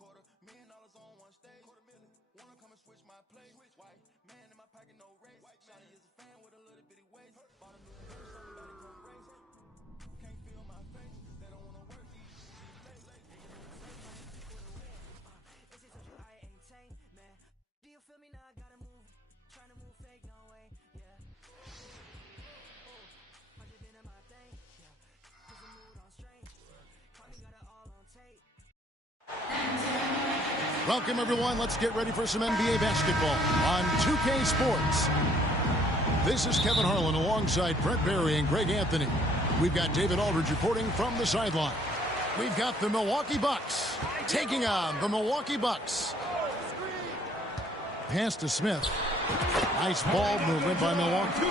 $250,000 on one stage. Wanna come and switch my place. White man in my pocket, no race. Shawty is a fan with a little bitty waist. Bought a new purse, somebody come race. Can't feel my face. They don't wanna work these late. It's just you, I ain't tame, man. Do you feel me now? I gotta move. Trying to move fake, no way. Yeah. I just been in my thing. Yeah. Cause the mood on strange. Call me, got it all on tape. Welcome, everyone. Let's get ready for some NBA basketball on 2K Sports. This is Kevin Harlan alongside Brent Barry and Greg Anthony. We've got David Aldridge reporting from the sideline. We've got the Milwaukee Bucks taking on the Milwaukee Bucks. Pass to Smith. Nice ball movement by Milwaukee.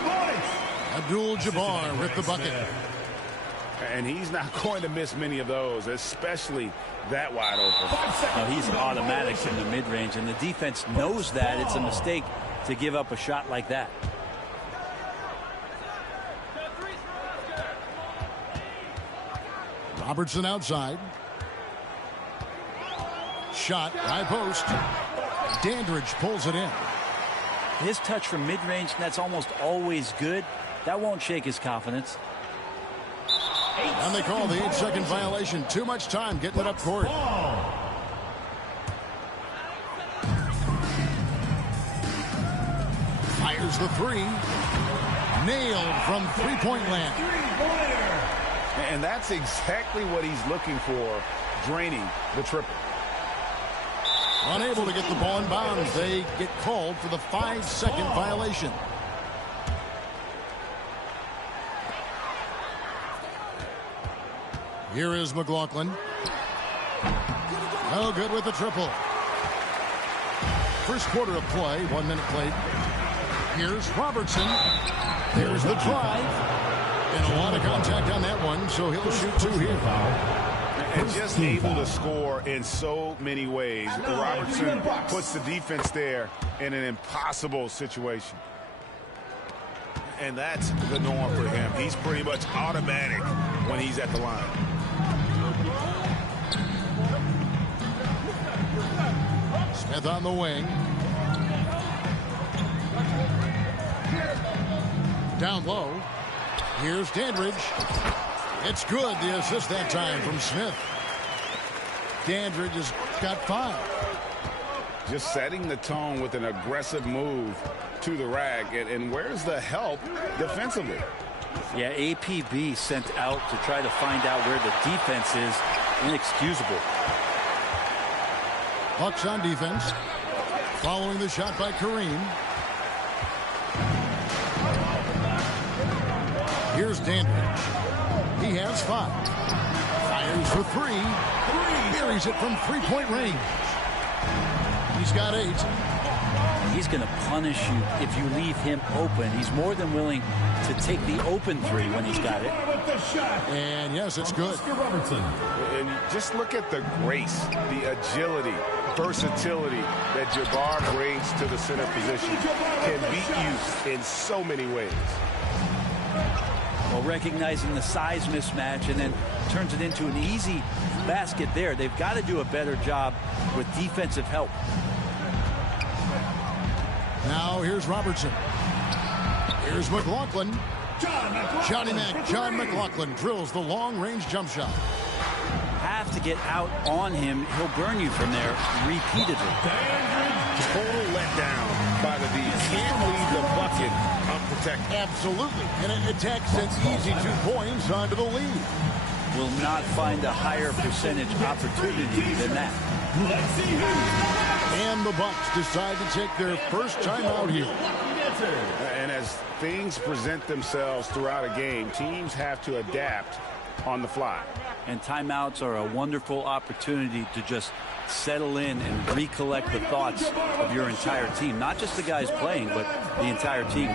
Abdul-Jabbar with the bucket. And he's not going to miss many of those, especially that wide open. He's automatic in the mid-range, and the defense knows that. It's a mistake to give up a shot like that. Robertson outside. Shot, high post. Dandridge pulls it in. His touch from mid-range, that's almost always good. That won't shake his confidence. And they call the 8-second violation. Too much time getting it up court. Fires the three. Nailed from three-point land. And that's exactly what he's looking for, draining the triple. Unable to get the ball in bounds. They get called for the 5-second violation. Here is McLaughlin. No good with the triple. First quarter of play, 1 minute played. Here's Robertson. There's the drive. And a lot of contact on that one, so he'll shoot two here. And just able to score in so many ways. Robertson puts the defense there in an impossible situation. And that's the norm for him. He's pretty much automatic when he's at the line. Smith on the wing. Down low. Here's Dandridge. It's good. The assist that time from Smith. Dandridge has got 5. Just setting the tone with an aggressive move to the rack. And where's the help defensively? Yeah, APB sent out to try to find out where the defense is. Inexcusable. Bucks on defense. Following the shot by Kareem. Here's Dandridge. He has 5. Fires for 3. Buries it from three-point range. He's got 8. He's going to punish you if you leave him open. He's more than willing to take the open 3 when he's got it. And yes, it's good. And just look at the grace, the agility, versatility that Jabbar brings to the center position. Can be used in so many ways. Well, recognizing the size mismatch and then turns it into an easy basket there. They've got to do a better job with defensive help. Now here's Robertson. Here's McLaughlin. John McLaughlin drills the long-range jump shot. Have to get out on him. He'll burn you from there repeatedly. Total letdown by the D. Can't leave the bucket unprotected. Absolutely. And it attacks an easy 2 points onto the lead. Will not find a higher percentage opportunity than that. Let's see who. And the Bucks decide to take their first time out here. And as things present themselves throughout a game, teams have to adapt on the fly. And timeouts are a wonderful opportunity to just settle in and recollect the thoughts of your entire team. Not just the guys playing, but the entire team.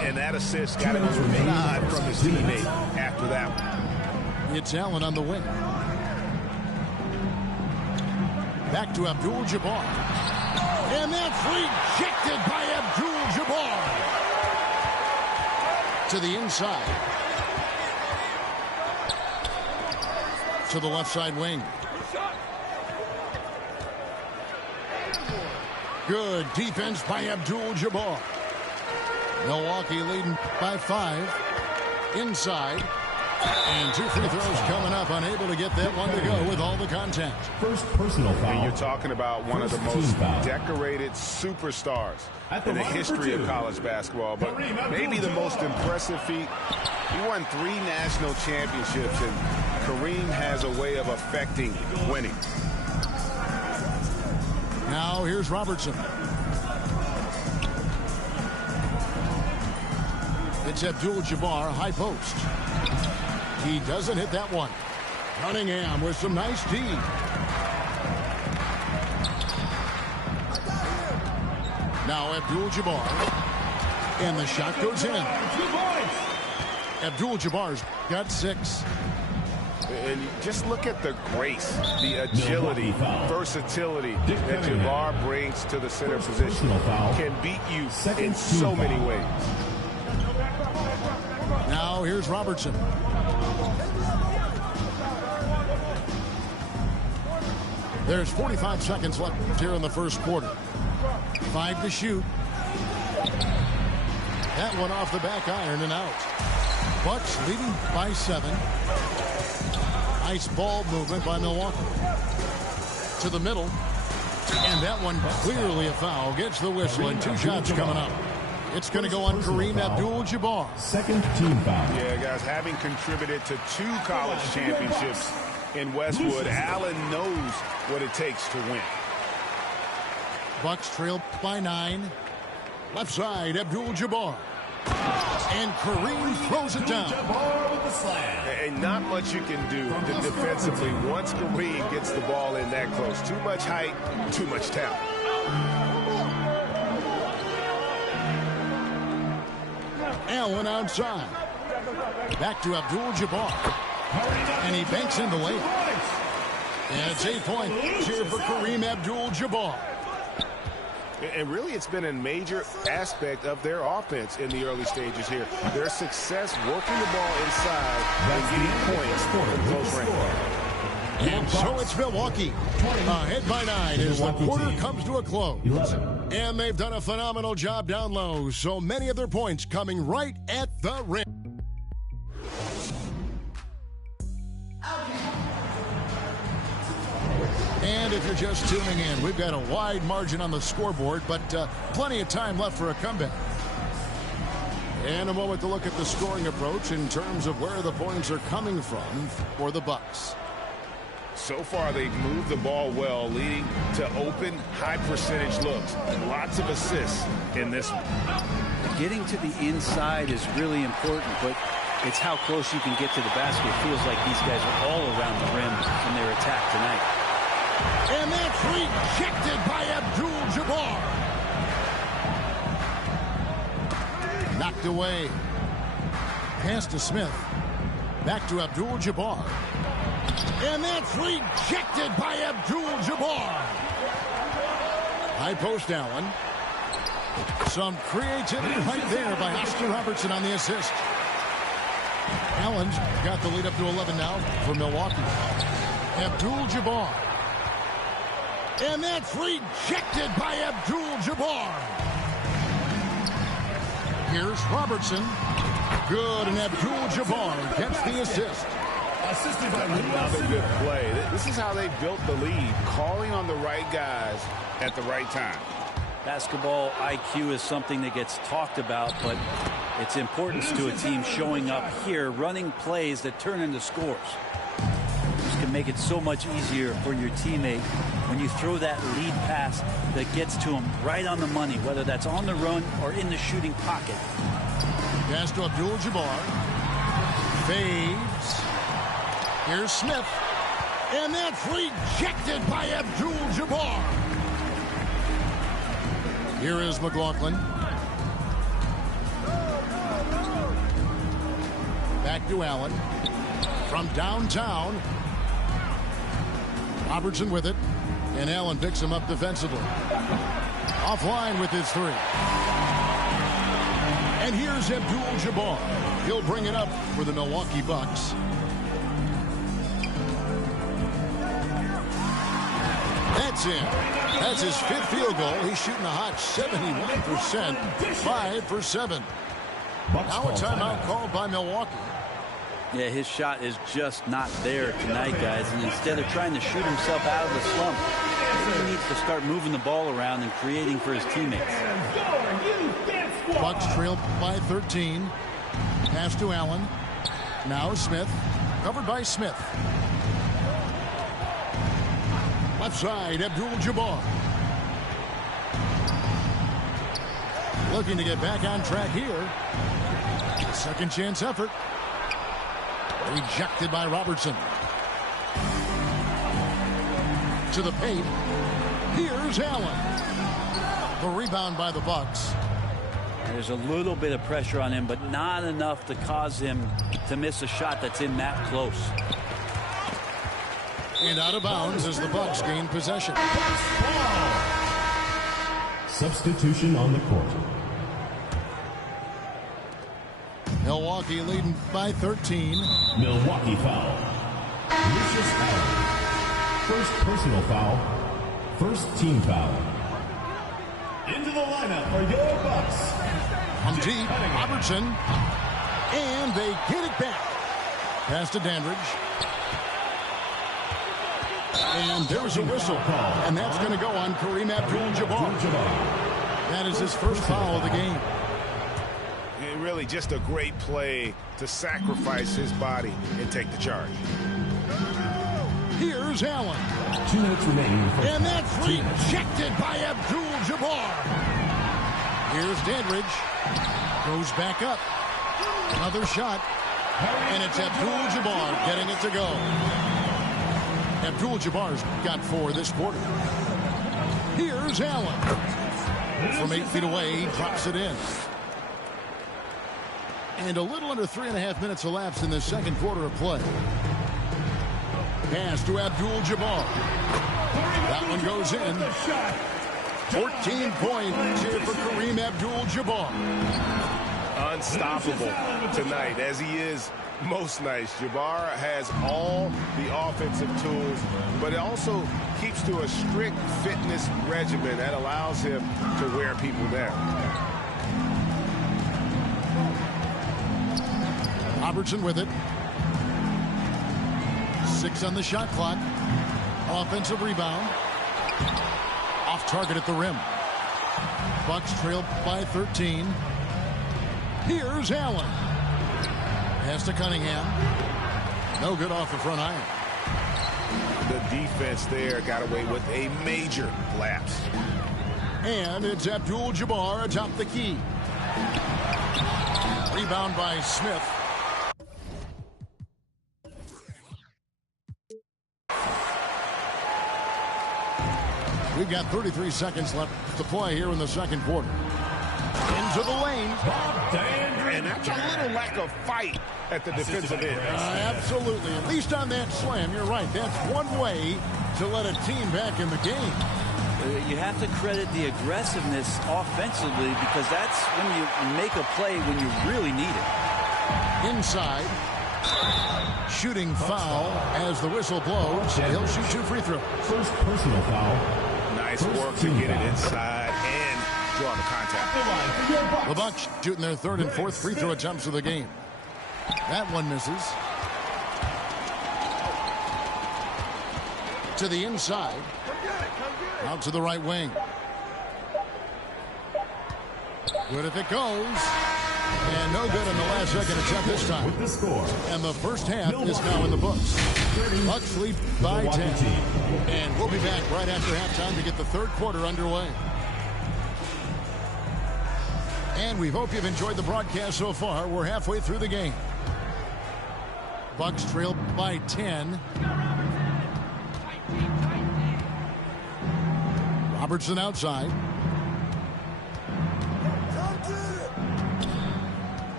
And that assist got a nod from his teammate after that one. It's Allen on the wing. Back to Abdul-Jabbar. And that's rejected by Abdul-Jabbar. To the inside. To the left side wing. Good defense by Abdul-Jabbar. Milwaukee leading by 5. Inside. And 2 free throws coming up. Unable to get that one to go with all the contact. First personal foul. And you're talking about one of the most decorated superstars in the history of college basketball. But maybe the most impressive feat. He won 3 national championships, and Kareem has a way of affecting winning. Now here's Robertson. It's Abdul-Jabbar, high post. He doesn't hit that one. Cunningham with some nice D. Now Abdul-Jabbar. And the shot goes in. Abdul-Jabbar's got 6. And just look at the grace, the agility, versatility that Jabbar brings to the center position. Can beat you in so many ways. Now here's Robertson. There's 45 seconds left here in the first quarter. 5 to shoot. That one off the back iron and out. Bucks leading by 7. Nice ball movement by Milwaukee. To the middle. And that one clearly a foul. Gets the whistle and 2 shots coming up. It's going to go on Kareem Abdul-Jabbar. Second team foul. Yeah, guys, having contributed to 2 college championships in Westwood, Allen knows what it takes to win. Bucks trail by 9. Left side, Abdul-Jabbar. And Kareem throws it down. And not much you can do defensively once Kareem gets the ball in that close. Too much height, too much talent. Allen outside. Back to Abdul-Jabbar. And he banks in the layup. And it's 8 points here for Kareem Abdul-Jabbar. And really, it's been a major aspect of their offense in the early stages here. Their success working the ball inside and getting points from close range. And so it's Milwaukee ahead by 9 as the quarter comes to a close. 11. And they've done a phenomenal job down low. So many of their points coming right at the rim. And if you're just tuning in, we've got a wide margin on the scoreboard, but plenty of time left for a comeback. And a moment to look at the scoring approach in terms of where the points are coming from for the Bucks. So far, they've moved the ball well, leading to open, high-percentage looks. Lots of assists in this one. Getting to the inside is really important, but it's how close you can get to the basket. It feels like these guys are all around the rim in their attack tonight. And that's rejected by Abdul-Jabbar. Knocked away. Pass to Smith. Back to Abdul-Jabbar. And that's rejected by Abdul-Jabbar. High post Allen. Some creativity right there by Oscar Robertson on the assist. Allen's got the lead up to 11 now for Milwaukee. Abdul-Jabbar. And that's rejected by Abdul-Jabbar. Here's Robertson. Good, and Abdul-Jabbar gets the assist. Assisted by another good play. This is how they built the lead, calling on the right guys at the right time. Basketball IQ is something that gets talked about, but its importance to a team showing up here, running plays that turn into scores. This can make it so much easier for your teammate when you throw that lead pass that gets to him right on the money, whether that's on the run or in the shooting pocket. Pass to Abdul-Jabbar. Fades. Here's Smith. And that's rejected by Abdul-Jabbar. Here is McLaughlin. Back to Allen. From downtown. Robertson with it. And Allen picks him up defensively. Offline with his three. And here's Abdul-Jabbar. He'll bring it up for the Milwaukee Bucks. That's in. That's his fifth field goal. He's shooting a hot 71%. 5 for 7. Now a timeout called by Milwaukee. Yeah, his shot is just not there tonight, guys. And instead of trying to shoot himself out of the slump, he needs to start moving the ball around and creating for his teammates. Bucks trail by 13. Pass to Allen. Now Smith. Covered by Smith. Left side, Abdul-Jabbar. Looking to get back on track here. Second chance effort. Rejected by Robertson. To the paint. Here's Allen. The rebound by the Bucks. There's a little bit of pressure on him, but not enough to cause him to miss a shot that's in that close. And out of bounds as the Bucks gain possession. Substitution on the court. Milwaukee leading by 13. Milwaukee foul. Lucius Allen. First personal foul. First team foul. Into the lineup for your Bucks. From deep, Robertson. And they get it back. Pass to Dandridge. And there's a whistle. And that's going to go on Kareem Abdul-Jabbar. That is his first foul of the game. And really just a great play to sacrifice his body and take the charge. Here's Allen. 2 minutes remaining. And that's rejected by Abdul-Jabbar. Here's Dandridge. Goes back up. Another shot. And it's Abdul-Jabbar getting it to go. Abdul-Jabbar's got 4 this quarter. Here's Allen. From 8 feet away, he drops it in. And a little under 3.5 minutes elapsed in the second quarter of play. Pass to Abdul-Jabbar. That one goes in. 14 points here for Kareem Abdul-Jabbar. Unstoppable tonight, as he is most nights. Jabbar has all the offensive tools, but it also keeps to a strict fitness regimen that allows him to wear people down. Robertson with it. 6 on the shot clock. Offensive rebound. Off target at the rim. Bucks trail by 13. Here's Allen. Pass to Cunningham. No good off the front iron. The defense there got away with a major lapse. And it's Abdul-Jabbar atop the key. Rebound by Smith. We've got 33 seconds left to play here in the second quarter. Into the lane. And that's a little lack of fight at the defensive end. Absolutely. At least on that slam, you're right. That's one way to let a team back in the game. You have to credit the aggressiveness offensively, because that's when you make a play when you really need it. Inside. Shooting foul as the whistle blows. He'll shoot 2 free throws. First personal foul. Nice work to get it inside and draw the contact. The Bucks shooting their 3rd and 4th free throw attempts of the game. That one misses. To the inside. Out to the right wing. Good if it goes. And no good in the last second attempt this time. With the score. And the first half is now in the books. Bucks lead by 10. And we'll be back right after halftime to get the third quarter underway. And we hope you've enjoyed the broadcast so far. We're halfway through the game. Bucks trail by 10. Robertson outside.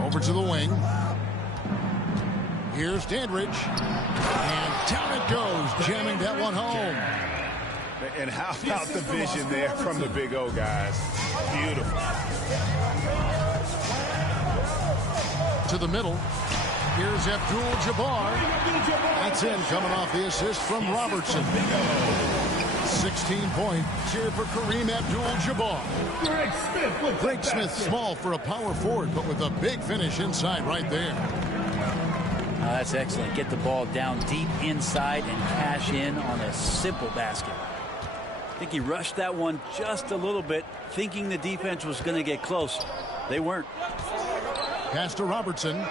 Over to the wing. Here's Dandridge. And down it goes, jamming that one home. And how about the vision there from the Big O guys? Beautiful. To the middle. Here's Abdul-Jabbar. That's in, coming off the assist from Robertson. 16-point cheer for Kareem Abdul-Jabbar. Greg Smith, small for a power forward, but with a big finish inside right there. That's excellent. Get the ball down deep inside and cash in on a simple basket. I think he rushed that one just a little bit, thinking the defense was going to get close. They weren't. Pass to Robertson.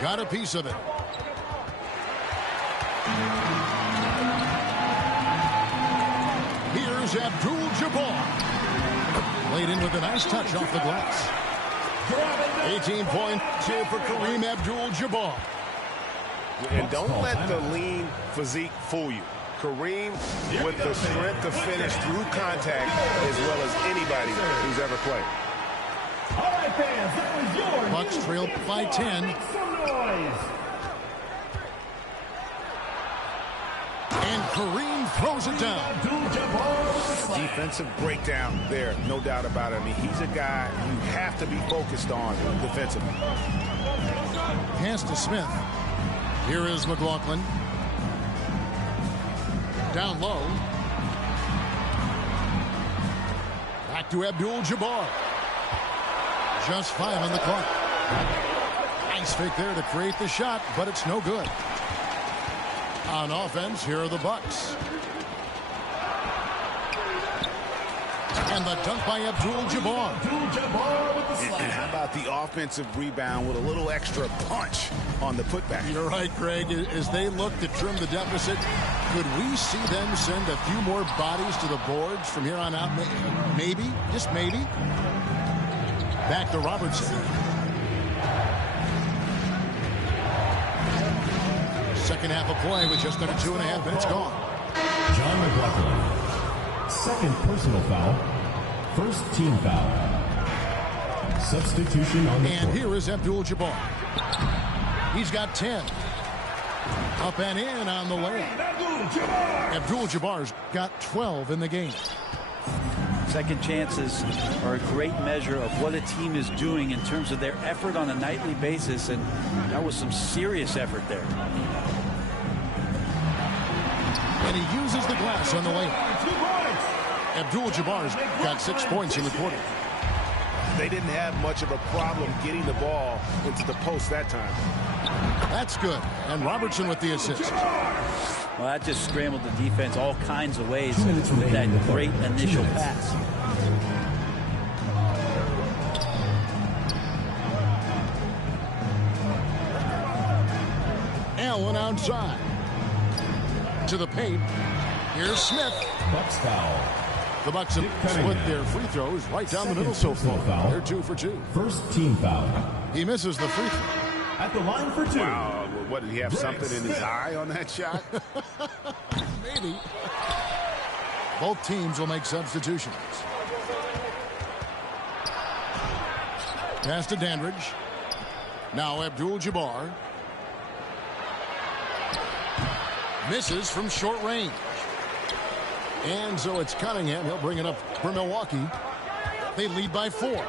Got a piece of it. Here's Abdul-Jabbar. Laid in with a nice touch off the glass. 18-point cheer for Kareem Abdul-Jabbar. And don't let the lean physique fool you. Kareem with the strength to finish through contact as well as anybody who's ever played. All right, fans, that was your Bucks trail by 10. Make some noise. And Kareem throws it down. Defensive breakdown there, no doubt about it. I mean, he's a guy you have to be focused on defensively. Pass to Smith. Here is McLaughlin. Down low. Back to Abdul-Jabbar. Just 5 on the clock. Nice fake there to create the shot, but it's no good. On offense, here are the Bucks. And the dunk by Abdul-Jabbar. And how about the offensive rebound with a little extra punch on the putback? You're right, Greg. As they look to trim the deficit, could we see them send a few more bodies to the boards from here on out? Maybe, just maybe. Back to Robertson. Second half of play with just under 2.5 minutes gone. John McLaughlin. Second personal foul. First team foul. Substitution on the And court. here is Abdul-Jabbar. He's got 10. Up and in on the layup. Abdul-Jabbar's got 12 in the game. Second chances are a great measure of what a team is doing in terms of their effort on a nightly basis, and that was some serious effort there. And he uses the glass on the layup. Abdul-Jabbar's got 6 points in the quarter. They didn't have much of a problem getting the ball into the post that time. That's good. And Robertson with the assist. Well, that just scrambled the defense all kinds of ways with that great initial pass. Allen outside. To the paint. Here's Smith. Bucks foul. The Bucks have split their free throws right down the middle so far. They're 2 for 2. First team foul. He misses the free throw. At the line for 2. Wow, what, did he have something in his eye on that shot? Maybe. Both teams will make substitutions. Pass to Dandridge. Now Abdul-Jabbar. Misses from short range. And so it's Cunningham. He'll bring it up for Milwaukee. They lead by 4.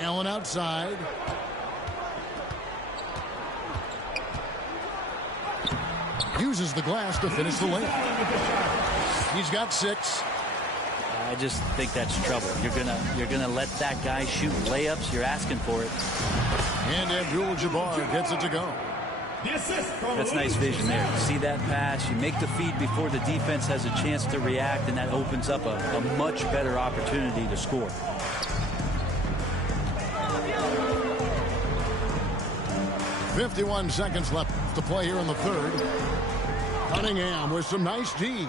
Allen outside. Uses the glass to finish the layup. He's got 6. I just think that's trouble. You're gonna let that guy shoot layups. You're asking for it. And Abdul-Jabbar gets it to go. That's nice vision there. You see that pass, you make the feed before the defense has a chance to react, and that opens up a much better opportunity to score. .51 seconds left to play here in the third. Cunningham with some nice D.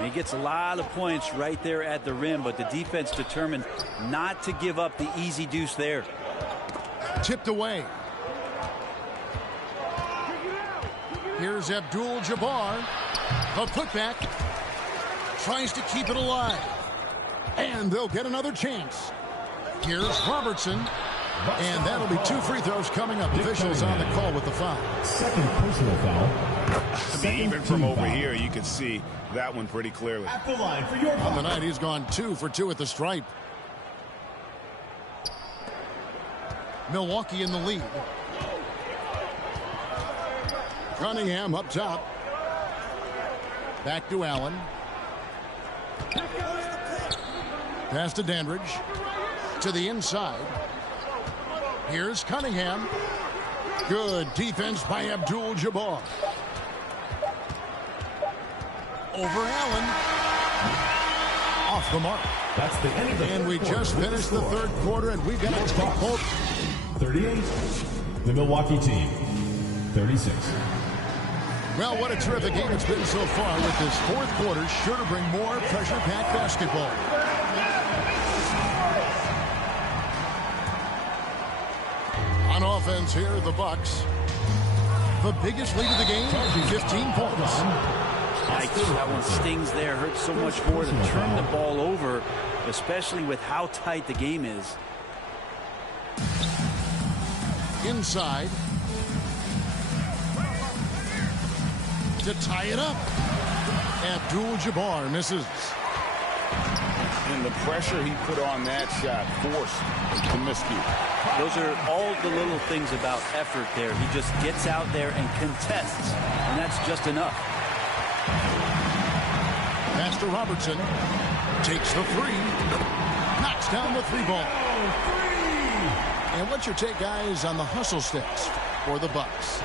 And he gets a lot of points right there at the rim, but the defense determined not to give up the easy deuce there. Tipped away. Here's Abdul-Jabbar. The putback. Tries to keep it alive. And they'll get another chance. Here's Robertson. And that'll be 2 free throws coming up. Officials on the call with the foul. Second personal foul. Even from over here, you can see that one pretty clearly. At the line for your On the night, he's gone 2 for 2 at the stripe. Milwaukee in the lead. Cunningham up top. Back to Allen. Pass to Dandridge. To the inside. Here's Cunningham. Good defense by Abdul-Jabbar. Over Allen. Off the mark. That's the end of the And we just finished the third quarter, and we've got a take home. 38. The Milwaukee team. 36. Well, what a terrific game it's been so far, with this fourth quarter sure to bring more pressure-packed basketball. On offense here, the Bucks. The biggest lead of the game, 15 points. That one stings there. Hurts so much more to turn the ball over, especially with how tight the game is. Inside. To tie it up. Abdul-Jabbar misses. And the pressure he put on that shot forced the miscue. Those are all the little things about effort there. He just gets out there and contests, and that's just enough. Pass to Robertson. Takes the 3. Knocks down the 3 ball. And what's your take, guys, on the hustle sticks for the Bucks?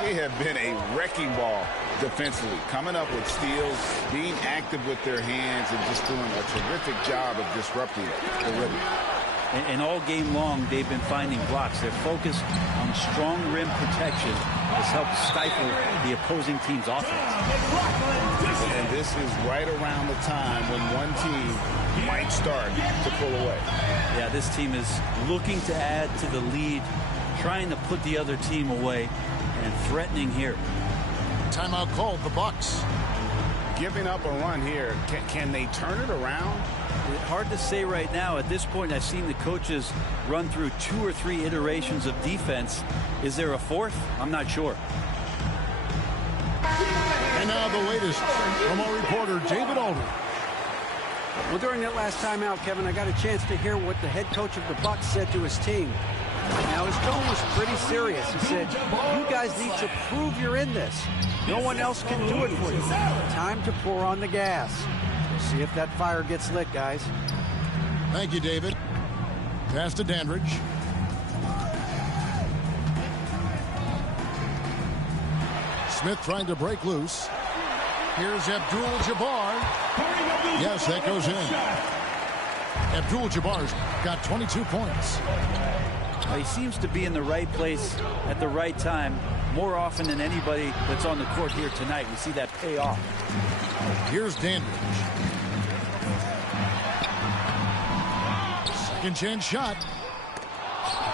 They have been a wrecking ball defensively, coming up with steals, being active with their hands, and just doing a terrific job of disrupting the rhythm. And all game long, they've been finding blocks. Their focus on strong rim protection has helped stifle the opposing team's offense. And this is right around the time when one team might start to pull away. Yeah, this team is looking to add to the lead, trying to put the other team away, and threatening here. Timeout called, the Bucks. Giving up a run here, can they turn it around? Hard to say right now. At this point, I've seen the coaches run through 2 or 3 iterations of defense. Is there a 4th? I'm not sure. And now the latest from our reporter, David Aldridge. Well, during that last timeout, Kevin, I got a chance to hear what the head coach of the Bucks said to his team. Now, his tone was pretty serious. He said, you guys need to prove you're in this. No one else can do it for you. Time to pour on the gas. We'll see if that fire gets lit, guys. Thank you, David. Pass to Dandridge. Smith trying to break loose. Here's Abdul-Jabbar. Yes, that goes in. Abdul-Jabbar's got 22 points. He seems to be in the right place at the right time more often than anybody that's on the court here tonight. We see that pay off. Here's Dandridge. Second chance shot.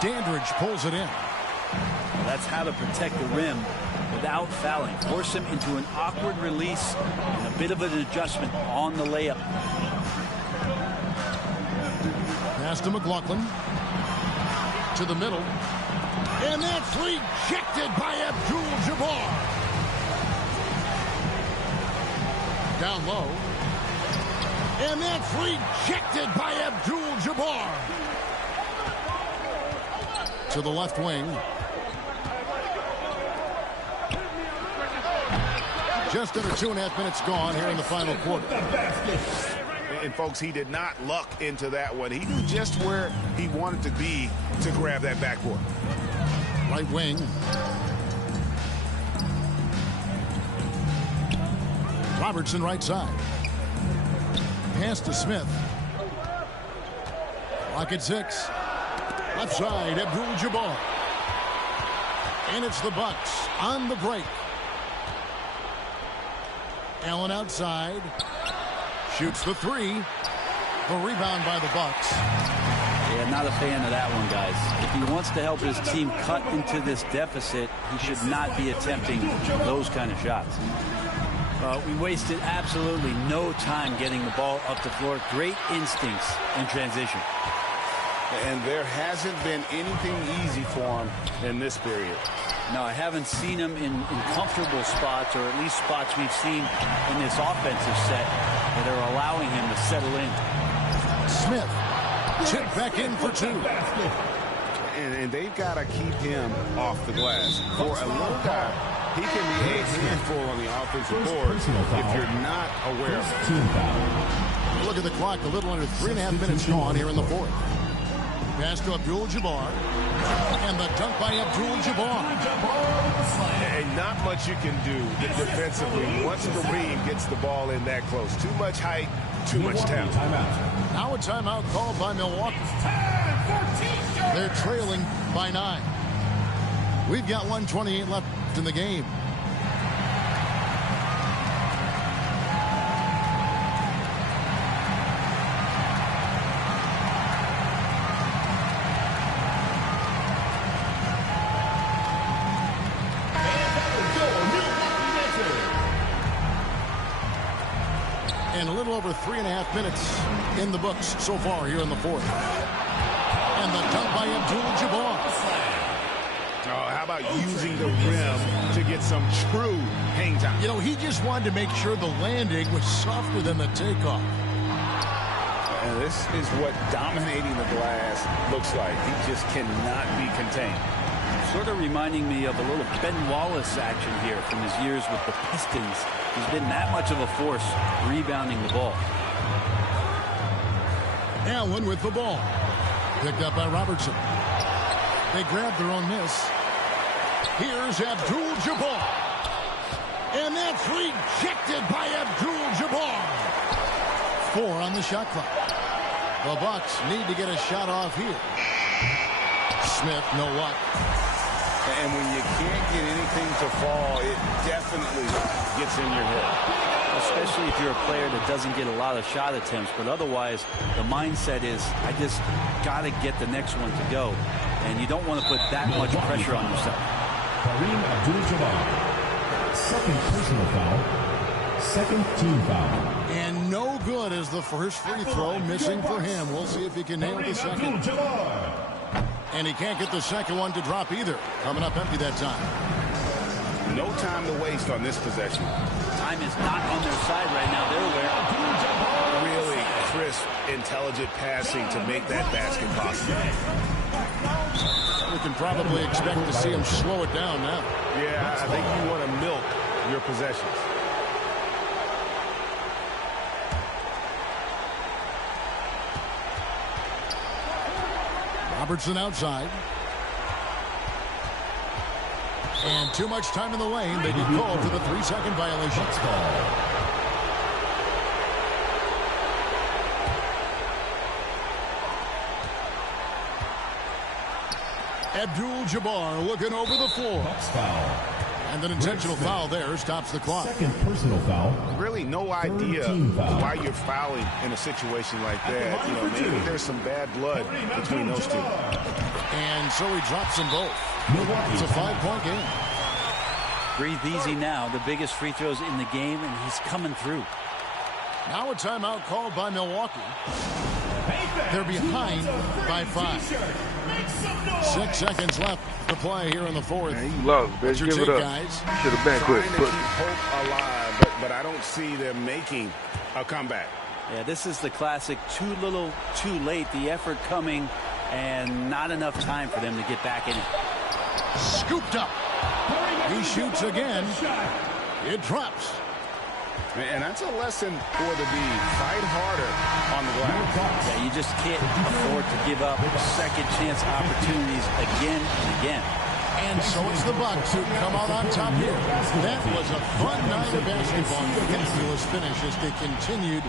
Dandridge pulls it in. Well, that's how to protect the rim without fouling. Force him into an awkward release and a bit of an adjustment on the layup. Pass to McLaughlin. To the middle. And that's rejected by Abdul-Jabbar. Down low. And that's rejected by Abdul-Jabbar. To the left wing. Just under 2.5 minutes gone here in the final quarter. And, folks, he did not luck into that one. He knew just where he wanted to be to grab that backboard. Right wing. Robertson right side. Pass to Smith. Clock at 6. Left side, Abdul-Jabbar. And it's the Bucks on the break. Allen outside. Shoots the three. The rebound by the Bucks. Yeah, not a fan of that one, guys. If he wants to help his team cut into this deficit, he should not be attempting those kind of shots. We wasted absolutely no time getting the ball up the floor. Great instincts in transition. And there hasn't been anything easy for him in this period. No, I haven't seen him in comfortable spots, or at least spots we've seen in this offensive set that are allowing him to settle in. Smith, chip back in for two. And they've got to keep him off the glass. For a little guy, he can be a handful on the offensive board if you're not aware of it. Look at the clock, a little under 3.5 minutes gone here in the fourth. Pass to Abdul-Jabbar. And the dunk by Abdul-Jabbar. And not much you can do defensively once Kareem gets the ball in that close. Too much height, too much talent. Now a timeout called by Milwaukee. They're trailing by 9. We've got 1:28 left in the game. And a little over 3.5 minutes in the books so far here in the fourth. And the dunk by Abdul-Jabbar. Oh, how about using the rim to get some true hang time? You know, he just wanted to make sure the landing was softer than the takeoff. And this is what dominating the glass looks like. He just cannot be contained. Sort of reminding me of a little Ben Wallace action here from his years with the Pistons. He's been that much of a force rebounding the ball. Allen with the ball. Picked up by Robertson. They grab their own miss. Here's Abdul-Jabbar. And that's rejected by Abdul-Jabbar. 4 on the shot clock. The Bucks need to get a shot off here. Smith, no luck. And when you can't get anything to fall, it definitely gets in your head. Especially if you're a player that doesn't get a lot of shot attempts. But otherwise, the mindset is, I just got to get the next one to go. And you don't want to put that much pressure on yourself. Kareem Abdul-Jabbar. Second personal foul. Second team foul. And no good as the first free throw missing for him. We'll see if he can nail the second. And he can't get the second one to drop either. Coming up empty that time. No time to waste on this possession. Time is not on their side right now. They're aware. Really crisp, intelligent passing to make that basket possible. We can probably expect to see him slow it down now. Yeah, I think you want to milk your possessions. Robertson outside. And too much time in the lane. They get called for the 3-second violation. Abdul-Jabbar looking over the floor. And an intentional foul there stops the clock. Second personal foul. Really no idea why you're fouling in a situation like that. You know, maybe there's some bad blood between those two. And so he drops them both. It's a 5-point game. Breathe easy now. The biggest free throws in the game, and he's coming through. Now a timeout called by Milwaukee. They're behind by 5. 6 seconds left to play here in the fourth. Man, you lost, bitch. Give it up. Guys? Should have been quick. Trying to keep hope alive, but I don't see them making a comeback. Yeah, this is the classic too little, too late. The effort coming, and not enough time for them to get back in it. Scooped up. He shoots again. It drops. And that's a lesson for the D. Fight harder on the glass. Yeah, you just can't afford to give up second chance opportunities again and again. And so it's the Bucks who come out on top here. That was a fun night of basketball. Fabulous finish as they continued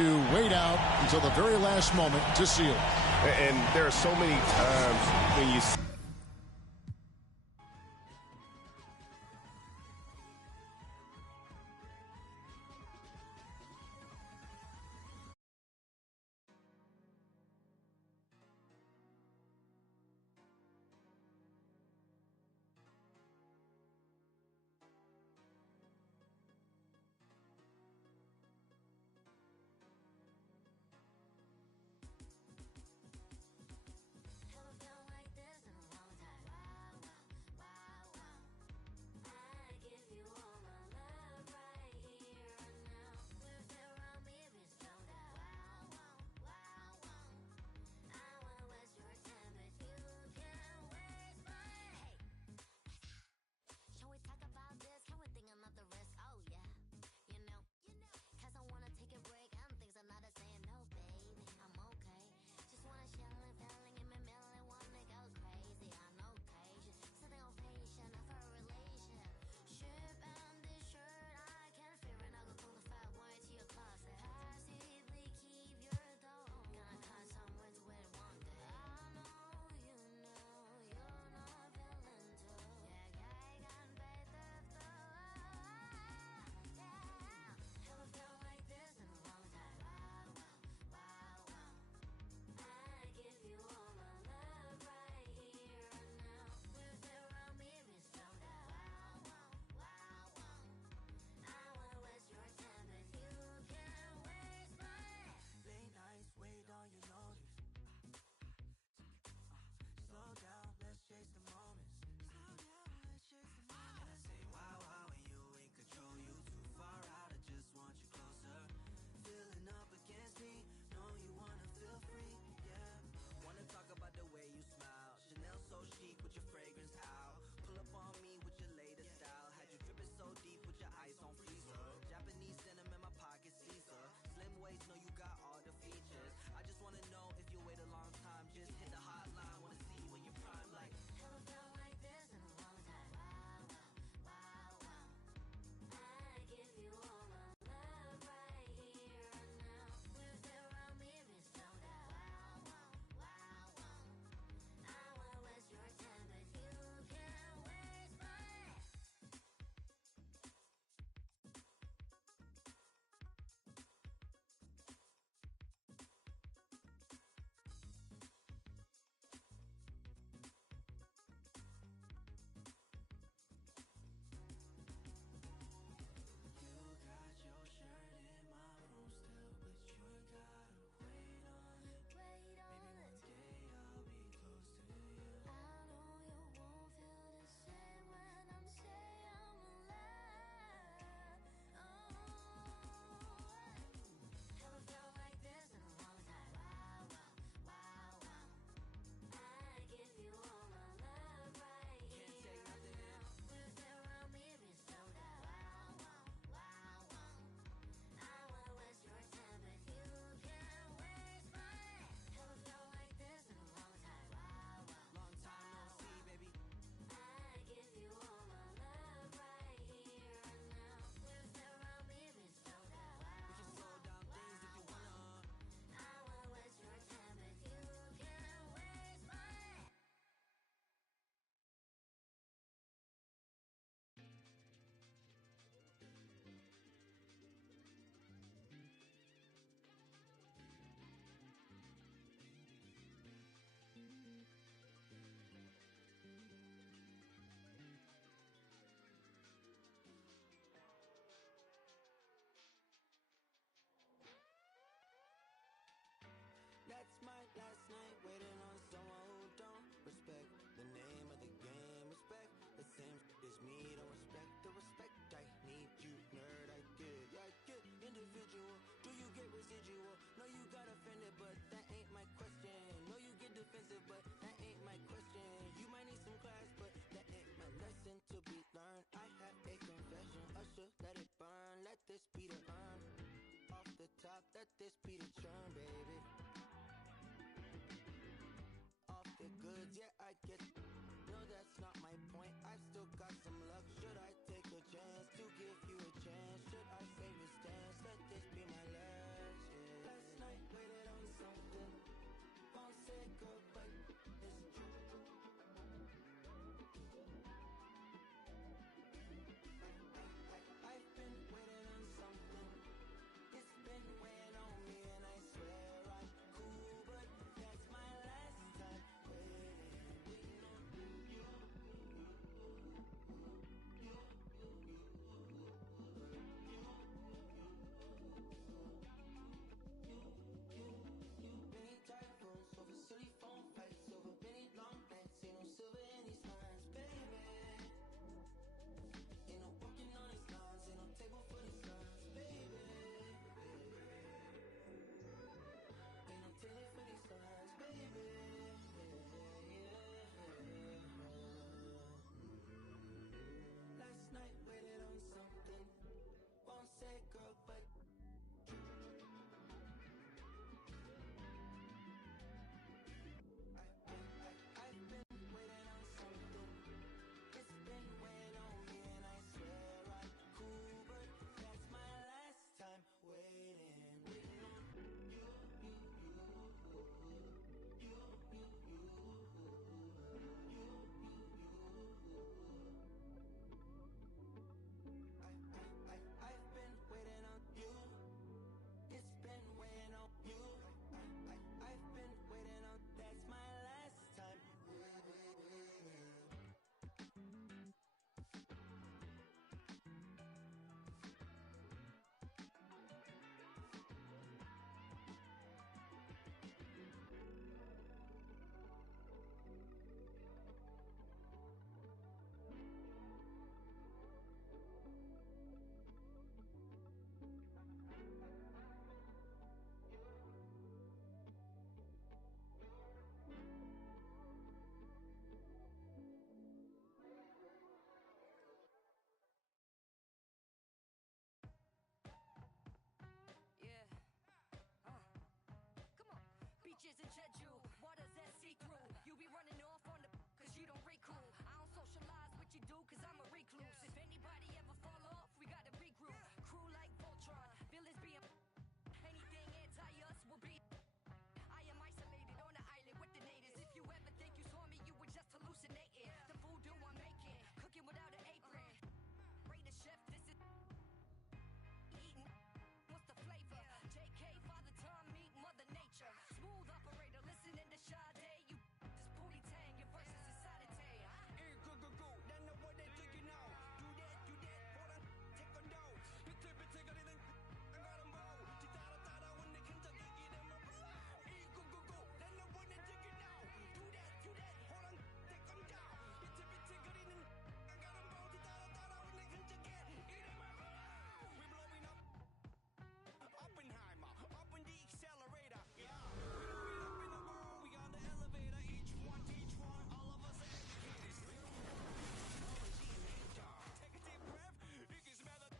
to wait out until the very last moment to seal. And there are so many times when you see residual. No, you got offended, but that ain't my question. No, you get defensive, but that ain't my question. You might need some class, but that ain't my lesson to be learned. I have a confession, Usher, let it burn. Let this be the urn. Off the top, let this be the churn, baby. Off the goods, yeah, I get. No, that's not my point. I've still got some luck. Should I take a chance to give you a chance? Should I save a stance? Let this be my last. Yeah. Last night waited on something. Won't say goodbye. It's true. I've been waiting on something. It's been weighing on me, and I swear I'm cool, but that's my last time waiting on you. Many typhoons over silly phone fights, over many long nights, ain't no silver in these lines, baby. Ain't no working on these lines, ain't no table for these lines, baby. Ain't no table for these lines, baby. Last night waited on something. Won't say girl, but I've been waiting on something. It's been weighing on me, and I swear I'm cool, but that's my last time waiting on you. I've been waiting on you. It's been weighing on you. I've been waiting on. That's my last time waiting. Yeah. Come on. Beaches in Jeju, waters that see through. You be running off on the cause you don't recool. I don't socialize with you do cause I'm a recluse. If anybody ever fall off, we gotta regroup. Crew like Voltron, villains being anything anti-us will be. I am isolated on the island with the natives. If you ever think you saw me, you were just hallucinating. The voodoo I'm making, cooking without an apron. Rate the chef, this is eating. What's the flavor? JK, Father Time, meet Mother Nature. Smooth operator, listening to Sade. You this booty tang, your verses is Saturday. go. Then know what they think you know. Do that, hold on, take on dough. 비틀비틀거리는 안가는 보. 뒤따라 when they can take it in my blow. go. Then know what they think you know. Do that, hold on, take on dough. 비틀비틀거리는 안가는 보. 뒤따라 when they can take it in my blow. We blowing up. Oppenheimer, up in the accelerator. Yeah, we up in the world, we on the elevator. Each one, all of us are educated. Take a deep breath, you can smell the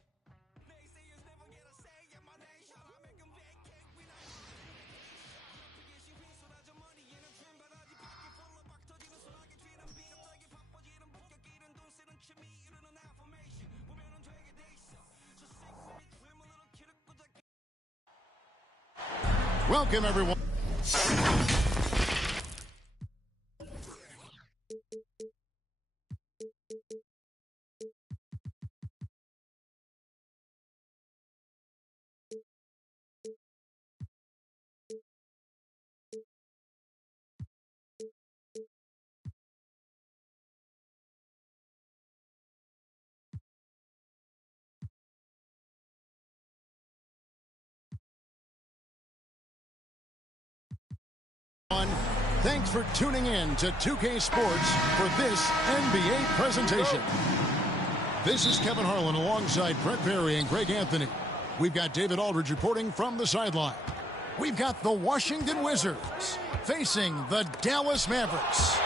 naysayers never get a say in my nation. I make them vacate, we not communication. 옆에 쏟아져 money에는 dream바라지 pocket full of 박 터지는 소나기 쥐는 비 갑자기 바빠지는 폭격기는 돈 쓰는 취미 이루는 affirmation. 보면은 되게 돼 있어. So sick with me, dream a little kid. Welcome, everyone. Thanks for tuning in to 2K Sports for this NBA presentation. This is Kevin Harlan alongside Brett Berry and Greg Anthony. We've got David Aldridge reporting from the sideline. We've got the Washington Wizards facing the Dallas Mavericks.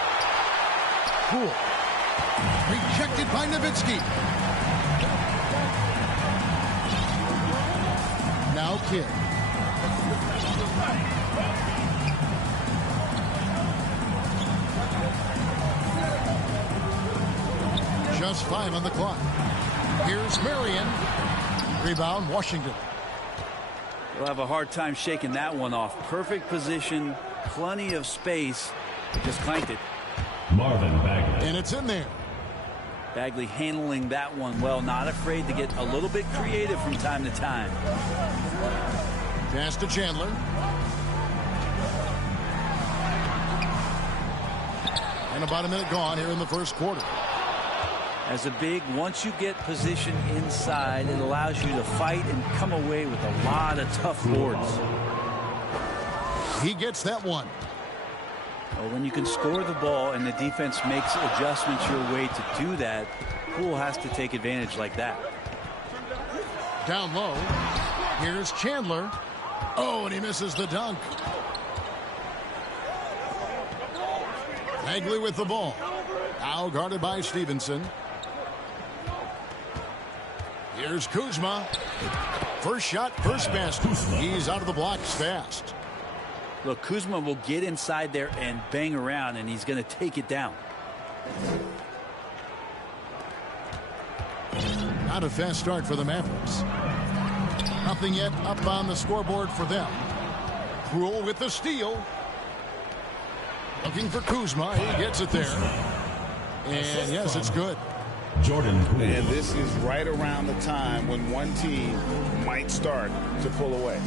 Poole. Rejected by Nowitzki. Now Kidd. Just 5 on the clock. Here's Marion. Rebound, Washington. They'll have a hard time shaking that one off. Perfect position, plenty of space. Just clanked it. Marvin Bagley. And it's in there. Bagley handling that one well, not afraid to get a little bit creative from time to time. Pass to Chandler. And about a minute gone here in the first quarter. As a big, once you get position inside, it allows you to fight and come away with a lot of tough boards. He gets that one. Well, when you can score the ball and the defense makes adjustments your way to do that, Poole has to take advantage like that. Down low. Here's Chandler. Oh, and he misses the dunk. Bagley with the ball. Now guarded by Stevenson. Here's Kuzma. First shot, first basket. He's out of the blocks fast. Look, Kuzma will get inside there and bang around, and he's going to take it down. Not a fast start for the Mavericks. Nothing yet up on the scoreboard for them. Poole with the steal. Looking for Kuzma. He gets it there. And yes, it's good. Jordan Poole. And this is right around the time when one team might start to pull away.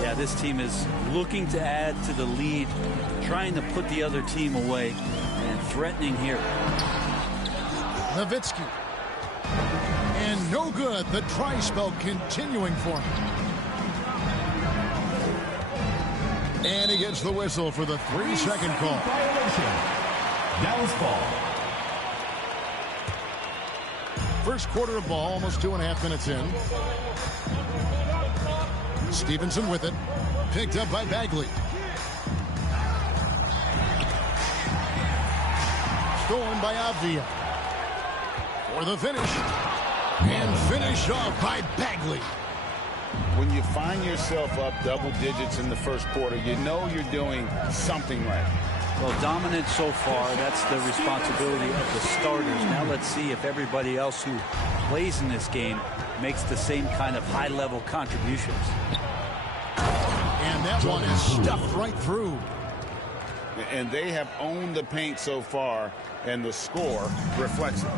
Yeah, this team is looking to add to the lead, trying to put the other team away, and threatening here. Nowitzki. And no good. The try spell continuing for him. And he gets the whistle for the 3-second call. Dallas ball. First quarter of ball, almost 2.5 minutes in. Stevenson with it. Picked up by Bagley. Stolen by Avdia. For the finish. And finished off by Bagley. When you find yourself up double digits in the first quarter, you know you're doing something right. Well, dominant so far. That's the responsibility of the starters. Now let's see if everybody else who plays in this game makes the same kind of high-level contributions. And that one is stuffed right through. And they have owned the paint so far, and the score reflects it.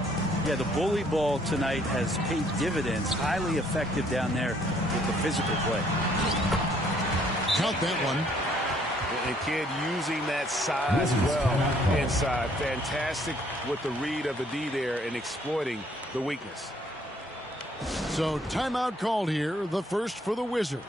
Yeah, the bully ball tonight has paid dividends. Highly effective down there with the physical play. Count that one. The kid using that size well inside. Fantastic with the read of the D there and exploiting the weakness. So timeout called here, the first for the Wizards.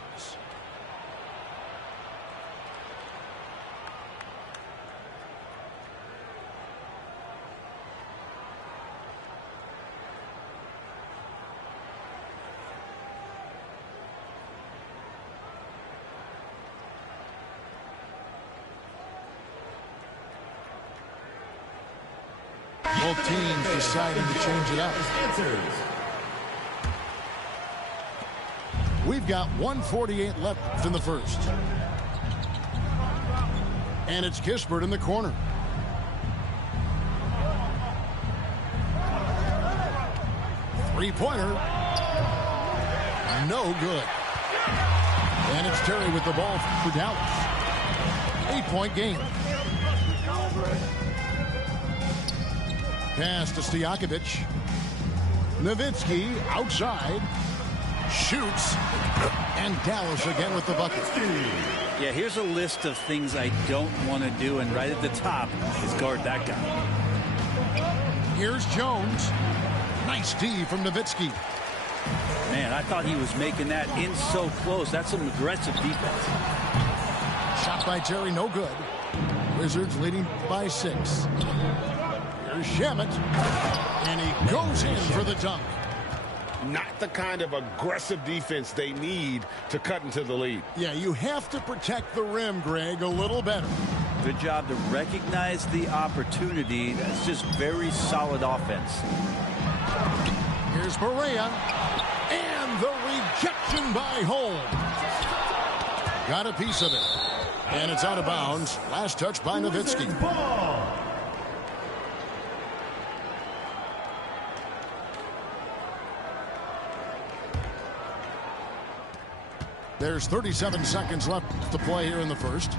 Both teams deciding to change it up. We've got 1:48 left in the first. And it's Kispert in the corner. Three-pointer. No good. And it's Terry with the ball for Dallas. 8-point game. Pass to Stojakovic. Nowitzki outside. Shoots. And Dallas again with the bucket. Yeah, here's a list of things I don't want to do, and right at the top is guard that guy. Here's Jones. Nice D from Nowitzki. Man, I thought he was making that in so close. That's some aggressive defense. Shot by Terry, no good. Wizards leading by 6. Here's Shamet. And he goes in for the dunk. not the kind of aggressive defense they need to cut into the lead. Yeah, you have to protect the rim, Greg, a little better. Good job to recognize the opportunity. That's just very solid offense. Here's Barea. And the rejection by Holmes. Got a piece of it. And it's out of bounds. Last touch by Nowitzki. There's 37 seconds left to play here in the first.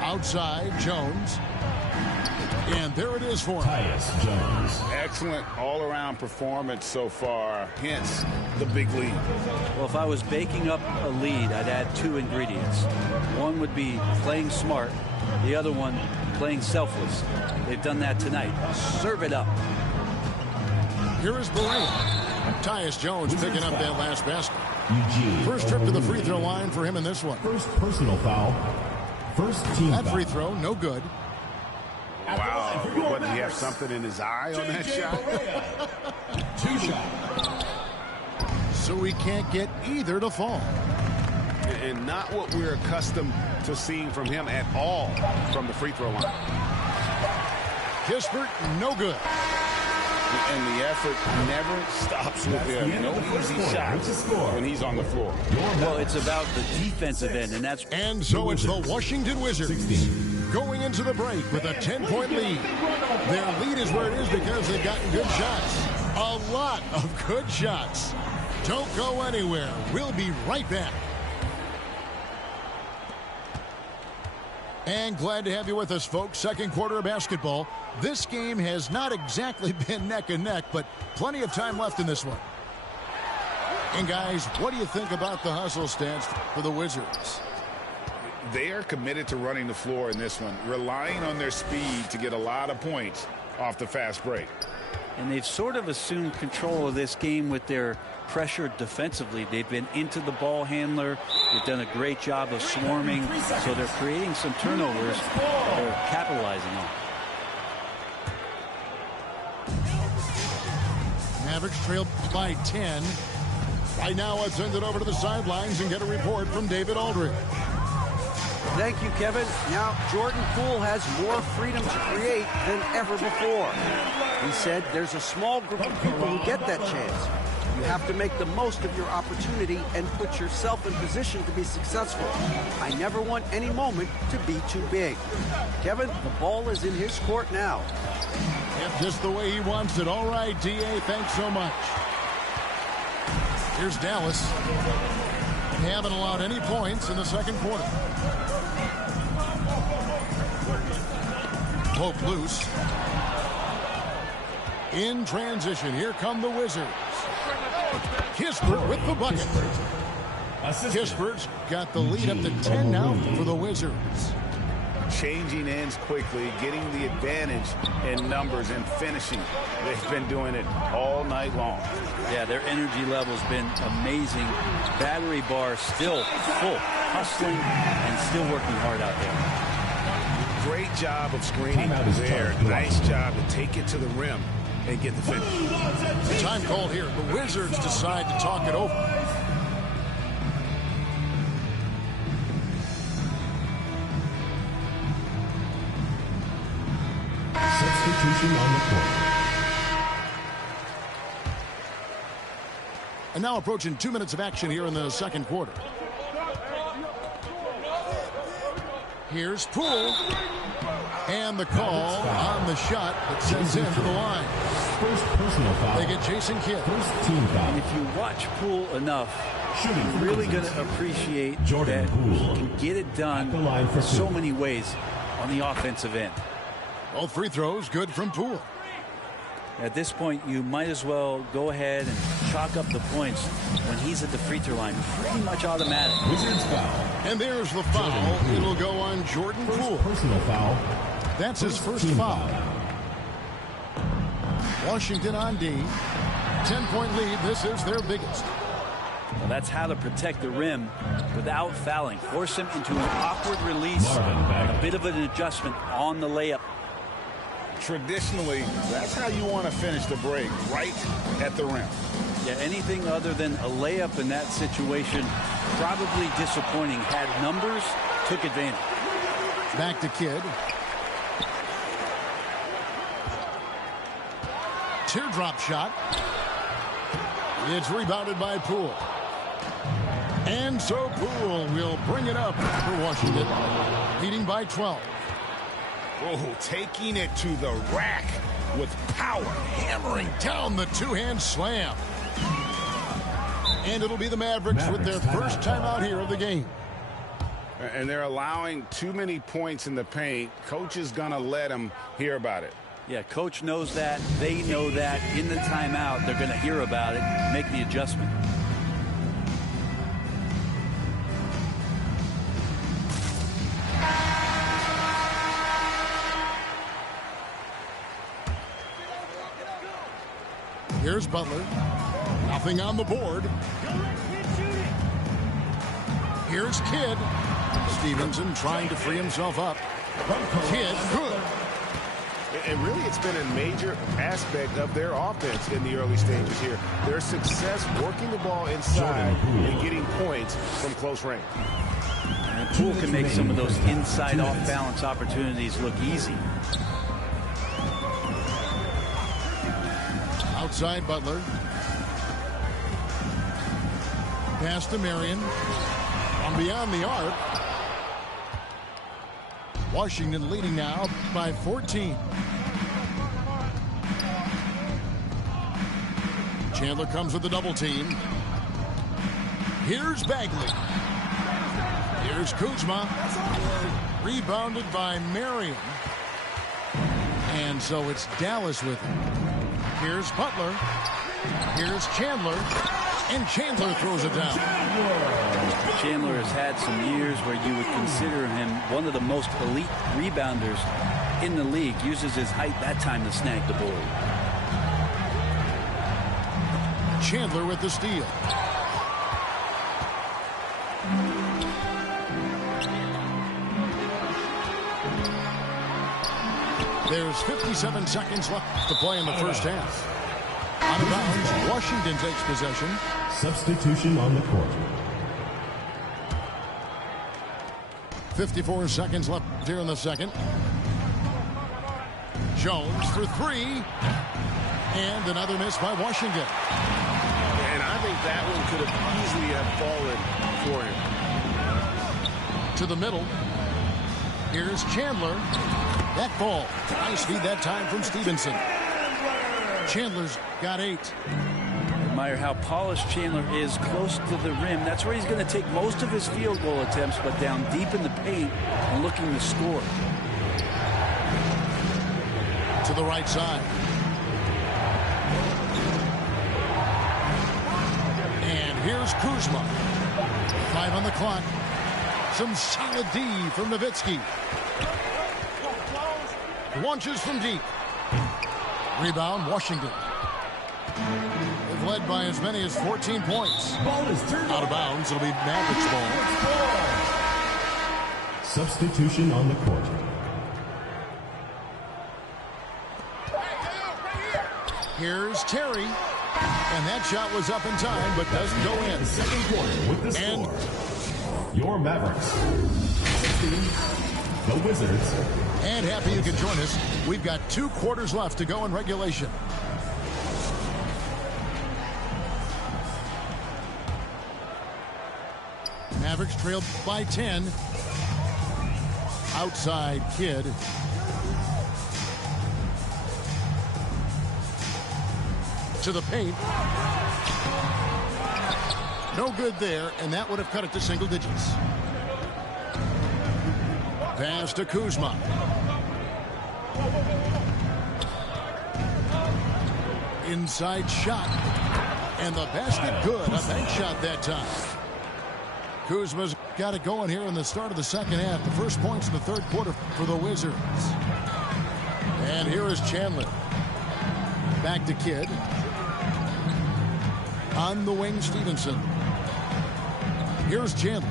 Outside, Jones. And there it is for him. Jones. Excellent all-around performance so far, hence the big lead. Well, if I was baking up a lead, I'd add two ingredients. One would be playing smart. The other one, playing selfless. They've done that tonight. Serve it up. Here is Barea. Tyus Jones picking up that last basket. Eugene. First trip to the free throw line for him in this one. First personal foul. First team foul. That free throw, no good. Wow. What, did he have something in his eye on that shot? Two shots. So we can't get either to fall. And not what we're accustomed to seeing from him at all from the free throw line. Kispert, no good. And the effort never stops with him. No easy shots when he's on the floor. Well, it's about the defensive end, and that's... And so it's the Washington Wizards going into the break with a 10-point lead. Their lead is where it is because they've gotten good shots. A lot of good shots. Don't go anywhere. We'll be right back. And glad to have you with us, folks. Second quarter of basketball. This game has not exactly been neck and neck, but plenty of time left in this one. And guys, what do you think about the hustle stats for the Wizards? They are committed to running the floor in this one, relying on their speed to get a lot of points off the fast break. And they've sort of assumed control of this game with their pressure defensively. They've been into the ball handler. They've done a great job of swarming. So they're creating some turnovers that they're capitalizing on. Mavericks trail by 10. Right now, let's send it over to the sidelines and get a report from David Aldridge. Thank you, Kevin. Now, Jordan Poole has more freedom to create than ever before. He said there's a small group of people who get that chance. You have to make the most of your opportunity and put yourself in position to be successful. I never want any moment to be too big. Kevin, the ball is in his court now. Yep, just the way he wants it. All right, D.A., thanks so much. Here's Dallas. They haven't allowed any points in the second quarter. Pope loose. In transition, here come the Wizards. Kispert with the bucket. Kispert's got the lead up to 10 now for the Wizards. Changing ends quickly, getting the advantage in numbers and finishing. They've been doing it all night long. Yeah, their energy level's been amazing. Battery bar still full, hustling and still working hard out there. Great job of screening there. Nice job to take it to the rim and get the finish. Time called here. The Wizards decide to talk it over. Substitution on the court. And now approaching 2 minutes of action here in the second quarter. Here's Poole. And the call on the shot that sends him to the line. First personal foul. They get Jason Kidd. First team foul. And if you watch Poole enough, you're really going to appreciate Jordan that Poole. he can get it done the line for so two. many ways on the offensive end. Both free throws good from Poole. At this point, you might as well go ahead and chalk up the points when he's at the free throw line. Pretty much automatic. Wizards foul. And there's the foul. It'll go on Jordan Poole. Personal foul. That's his first team foul. Washington on D. 10-point lead. This is their biggest. Well, that's how to protect the rim without fouling. Force him into an awkward release. Marvin Bagley. A bit of an adjustment on the layup. traditionally, that's how you want to finish the break, right at the rim. Yeah, anything other than a layup in that situation, probably disappointing. Had numbers, took advantage. Back to Kidd. Teardrop shot. It's rebounded by Poole. And so Poole will bring it up for Washington, leading by 12. Oh, taking it to the rack with power. Hammering down the two-hand slam. And it'll be the Mavericks with their first timeout here of the game. And they're allowing too many points in the paint. Coach is going to let them hear about it. Yeah, coach knows that. They know that. In the timeout, they're going to hear about it, make the adjustment. Here's Butler. Nothing on the board. Here's Kidd. Stevenson trying to free himself up. Kidd, good. And really, it's been a major aspect of their offense in the early stages here. Their success working the ball inside and getting points from close range. And Poole can make some of those inside off-balance opportunities look easy. Outside Butler. Pass to Marion. From beyond the arc. Washington leading now by 14. Chandler comes with the double team. Here's Bagley. Here's Kuzma. Rebounded by Marion. And so it's Dallas with him. Here's Butler. Here's Chandler. And Chandler throws it down. Chandler has had some years where you would consider him one of the most elite rebounders in the league. Uses his height that time to snag the ball. Chandler with the steal. There's 57 seconds left to play in the first half. Out of bounds, Washington takes possession. Substitution on the court. 54 seconds left here in the second. Jones for three. And another miss by Washington. And I think that one could have easily have fallen for him. To the middle. Here's Chandler. That ball. Nice feed that time from Stevenson. Chandler's got 8. Admire how polished Chandler is close to the rim. That's where he's going to take most of his field goal attempts, but down deep in the paint and looking to score. To the right side. And here's Kuzma. 5 on the clock. Some solid D from Nowitzki. Launches from deep. Rebound, Washington. They've led by as many as 14 points. Ball is turned out of bounds. It'll be Mavericks ball. Substitution on the court. Here's Terry. And that shot was up in time, but doesn't go in. Second quarter with the score. Your Mavericks. The Wizards. And happy you can join us. We've got 2 quarters left to go in regulation. Mavericks trailed by 10. Outside Kidd. To the paint. No good there, and that would have cut it to single digits. Pass to Kuzma. Inside shot. And the basket good. A bank shot that time. Kuzma's got it going here in the start of the second half. The first points in the third quarter for the Wizards. And here is Chandler. Back to Kidd. On the wing, Stevenson. Here's Chandler.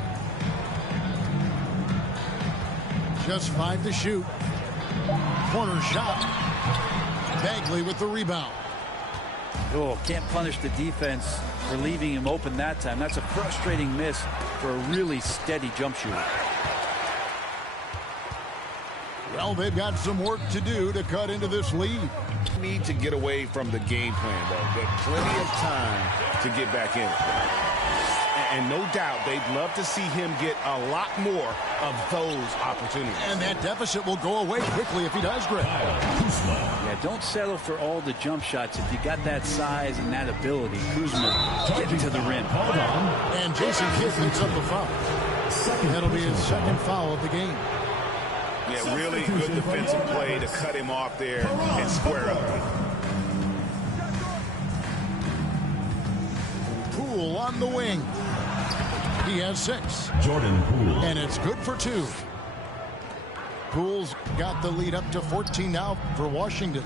Just 5 to shoot. Corner shot. Bagley with the rebound. Oh, can't punish the defense for leaving him open that time. That's a frustrating miss for a really steady jump shooter. Well, they've got some work to do to cut into this lead. Need to get away from the game plan, though. There's plenty of time to get back in it. And no doubt they'd love to see him get a lot more of those opportunities. And that deficit will go away quickly if he does, Greg. Yeah, don't settle for all the jump shots. If you got that size and that ability, Kuzma, get to the rim. And Jason Kidd picks up the foul. That'll be his second foul of the game. Yeah, really good defensive play to cut him off there and square up. Poole on the wing. He has 6. Jordan Poole. And it's good for 2. Poole's got the lead up to 14 now for Washington.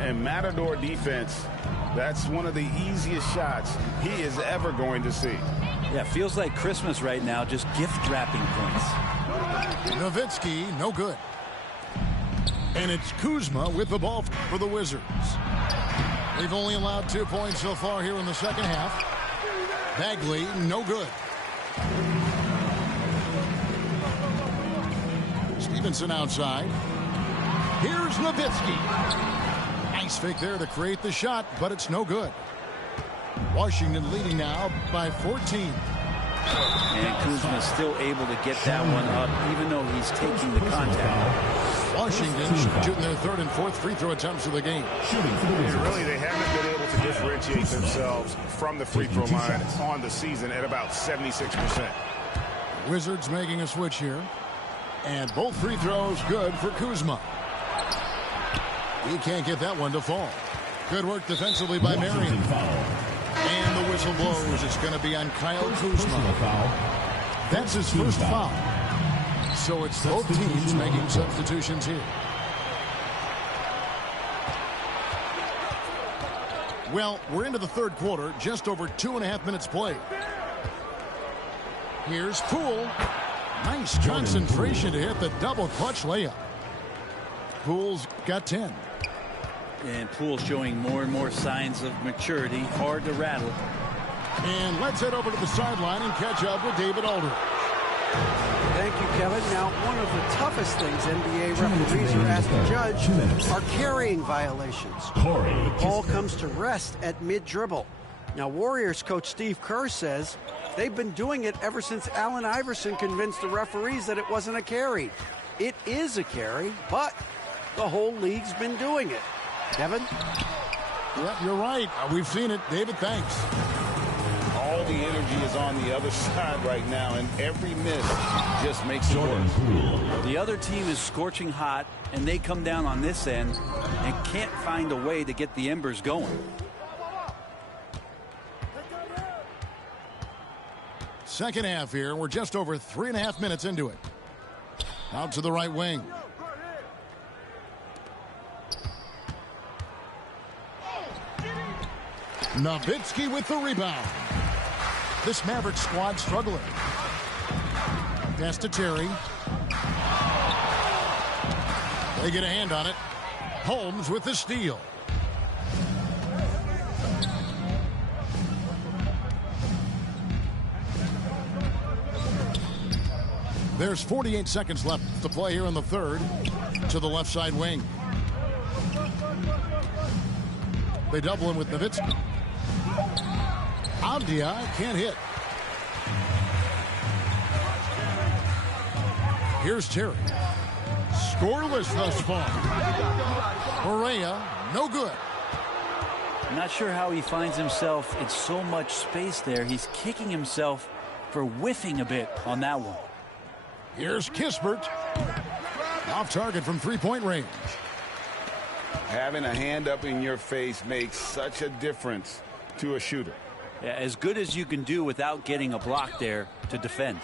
And Matador defense, that's one of the easiest shots he is ever going to see. Yeah, feels like Christmas right now, just gift wrapping points. Nowitzki, no good. And it's Kuzma with the ball for the Wizards. They've only allowed 2 points so far here in the second half. Bagley, no good. Stevenson outside. Here's Nowitzki. Nice fake there to create the shot, but it's no good. Washington leading now by 14. And Kuzma still able to get that one up, even though he's taking the contact. Washington shooting their 3rd and 4th free throw attempts of the game. Really, they haven't been able to differentiate themselves from the free throw line on the season at about 76%. Wizards making a switch here. And both free throws good for Kuzma. He can't get that one to fall. Good work defensively by Marion. And the whistle blows. It's going to be on Kyle Kuzma. That's his first foul. So it's both teams making substitutions here. Well, we're into the 3rd quarter. Just over 2.5 minutes played. Here's Poole. Nice concentration to hit the double clutch layup. Poole's got 10. And Poole showing more and more signs of maturity. Hard to rattle. And let's head over to the sideline and catch up with David Aldridge. Thank you, Kevin. Now, one of the toughest things NBA referees are asked to judge are carrying violations. The ball comes to rest at mid-dribble. Now, Warriors coach Steve Kerr says they've been doing it ever since Allen Iverson convinced the referees that it wasn't a carry. It is a carry, but the whole league's been doing it. Kevin? Yep, you're right. We've seen it. David, thanks. All the energy is on the other side right now, and every miss just makes it worse. The other team is scorching hot, and they come down on this end and can't find a way to get the embers going. Second half here. We're just over 3.5 minutes into it. Out to the right wing. Nowitzki with the rebound. This Maverick squad struggling. Pass to Terry. They get a hand on it. Holmes with the steal. There's 48 seconds left to play here in the 3rd. To the left side wing. They double him with Nowitzki. Avdia can't hit. Here's Terry. Scoreless thus far. Correa, no good. I'm not sure how he finds himself in so much space there. He's kicking himself for whiffing a bit on that one. Here's Kispert. Off target from 3-point range. Having a hand up in your face makes such a difference to a shooter. Yeah, as good as you can do without getting a block there to defend.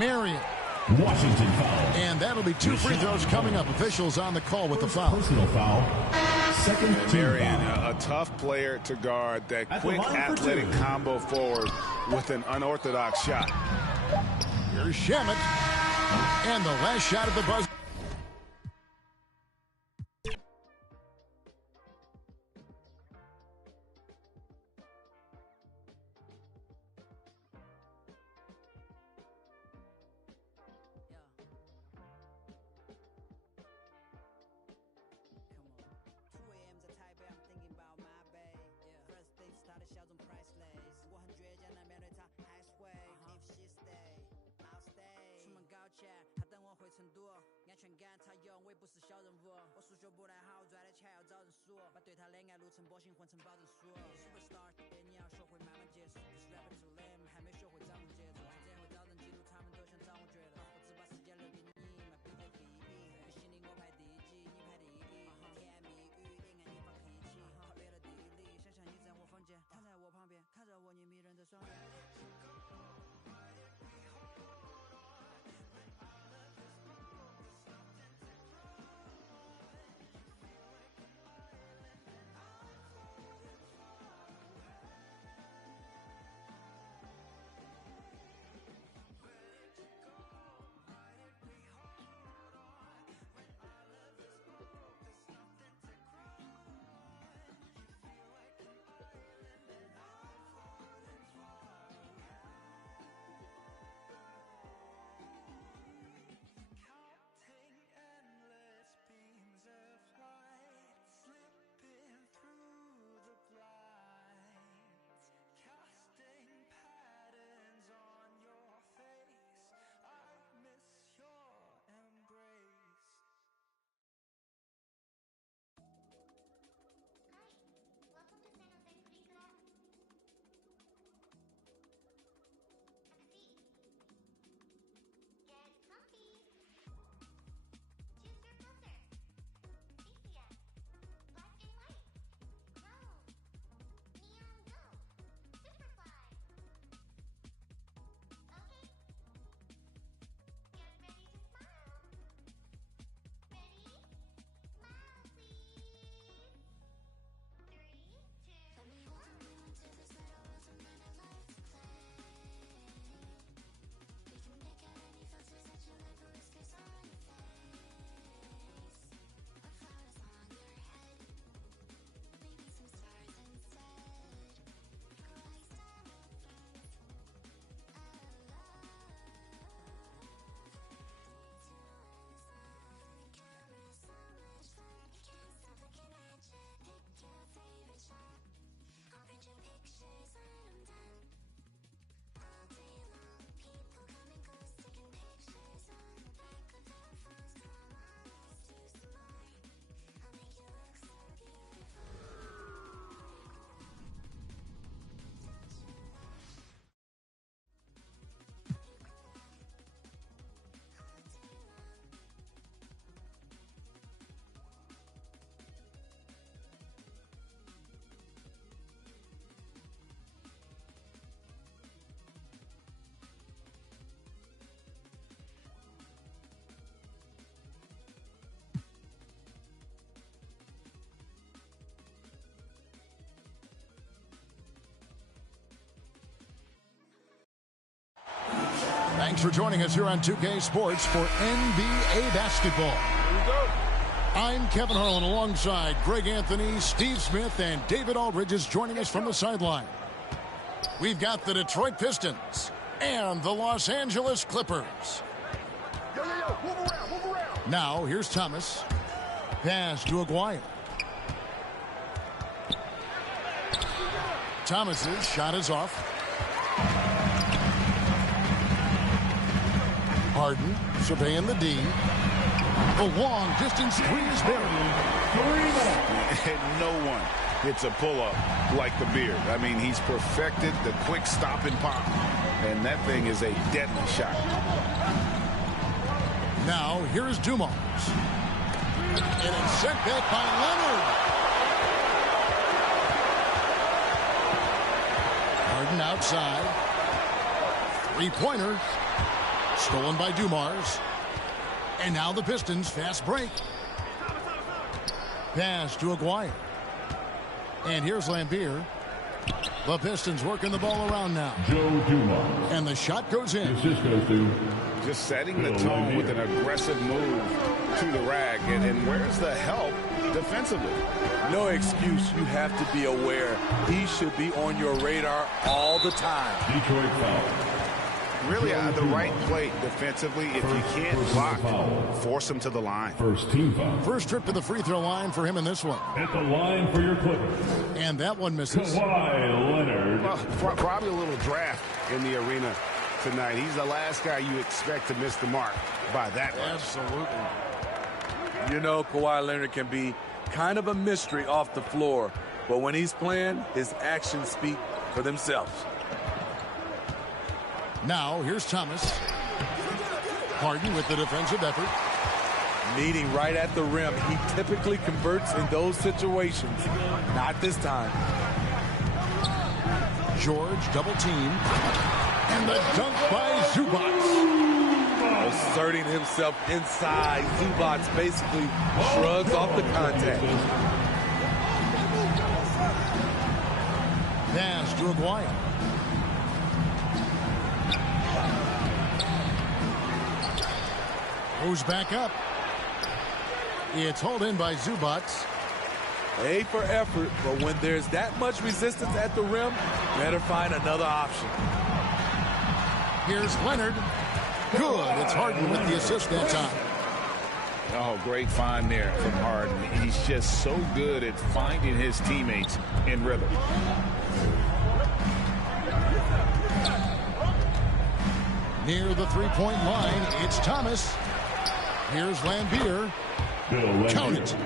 Marion. Washington foul. And that'll be 2 free throws coming up. Officials on the call with the foul. Personal foul. Second team Marion, foul. a tough player to guard. That quick athletic combo forward with an unorthodox shot. Here's Shamet. And the last shot at the buzzer. 他用，我也不是小人物。我数学不太好，赚的钱要找人数，把对他的爱路程波形混成保证书。Superstar，你要学会慢慢结束。This rapper too lame，还没学会掌握节奏。这会找人记录，他们都想掌握绝路。我只把时间留给你，买比特币。比心里我排第几，你排第一。甜言蜜语，恋爱你放屁气，逃避了地理。想象你在我房间，躺在我旁边，看着我你迷人的双眼。Thanks for joining us here on 2K Sports for NBA basketball. Here we go. I'm Kevin Harlan alongside Greg Anthony, Steve Smith, and David Aldridge is joining us from the sideline. We've got the Detroit Pistons and the Los Angeles Clippers. Yo, move around. Now, here's Thomas. Pass to Aguirre. Thomas's shot is off. Harden surveying the D. The long distance three is buried. And no one hits a pull-up like the Beard. I mean, he's perfected the quick stop and pop. And that thing is a deadly shot. Now, here's Dumars. And it's sent back by Leonard. Harden outside. Three-pointer. Stolen by Dumars. And now the Pistons fast break. Pass to Aguirre. And here's Lampier. The Pistons working the ball around now. Joe Dumars. And the shot goes in. Assist goes to Just setting the tone with an aggressive move to the rag. And where's the help defensively? No excuse. You have to be aware. He should be on your radar all the time. Detroit foul. Really the right play defensively. If you can't block, force him to the line. First team foul. First trip to the free throw line for him in this one. At the line for your Clippers. And that one misses. Kawhi Leonard. Well, probably a little draft in the arena tonight. He's the last guy you expect to miss the mark by that much. Absolutely. You know, Kawhi Leonard can be kind of a mystery off the floor, but when he's playing, his actions speak for themselves. Now, here's Thomas. Harden with the defensive effort. Meeting right at the rim. He typically converts in those situations. Not this time. George double team. And the dunk by Zubac. Asserting himself inside. Zubac basically shrugs off the contact. Pass to Aguayo. Goes back up. It's hauled in by Zubac. A for effort, but when there's that much resistance at the rim, better find another option. Here's Leonard. Good. It's Harden with the assist that time. Oh, great find there from Harden. He's just so good at finding his teammates in rhythm. Near the three-point line, it's Thomas. Here's Lambier. Count it.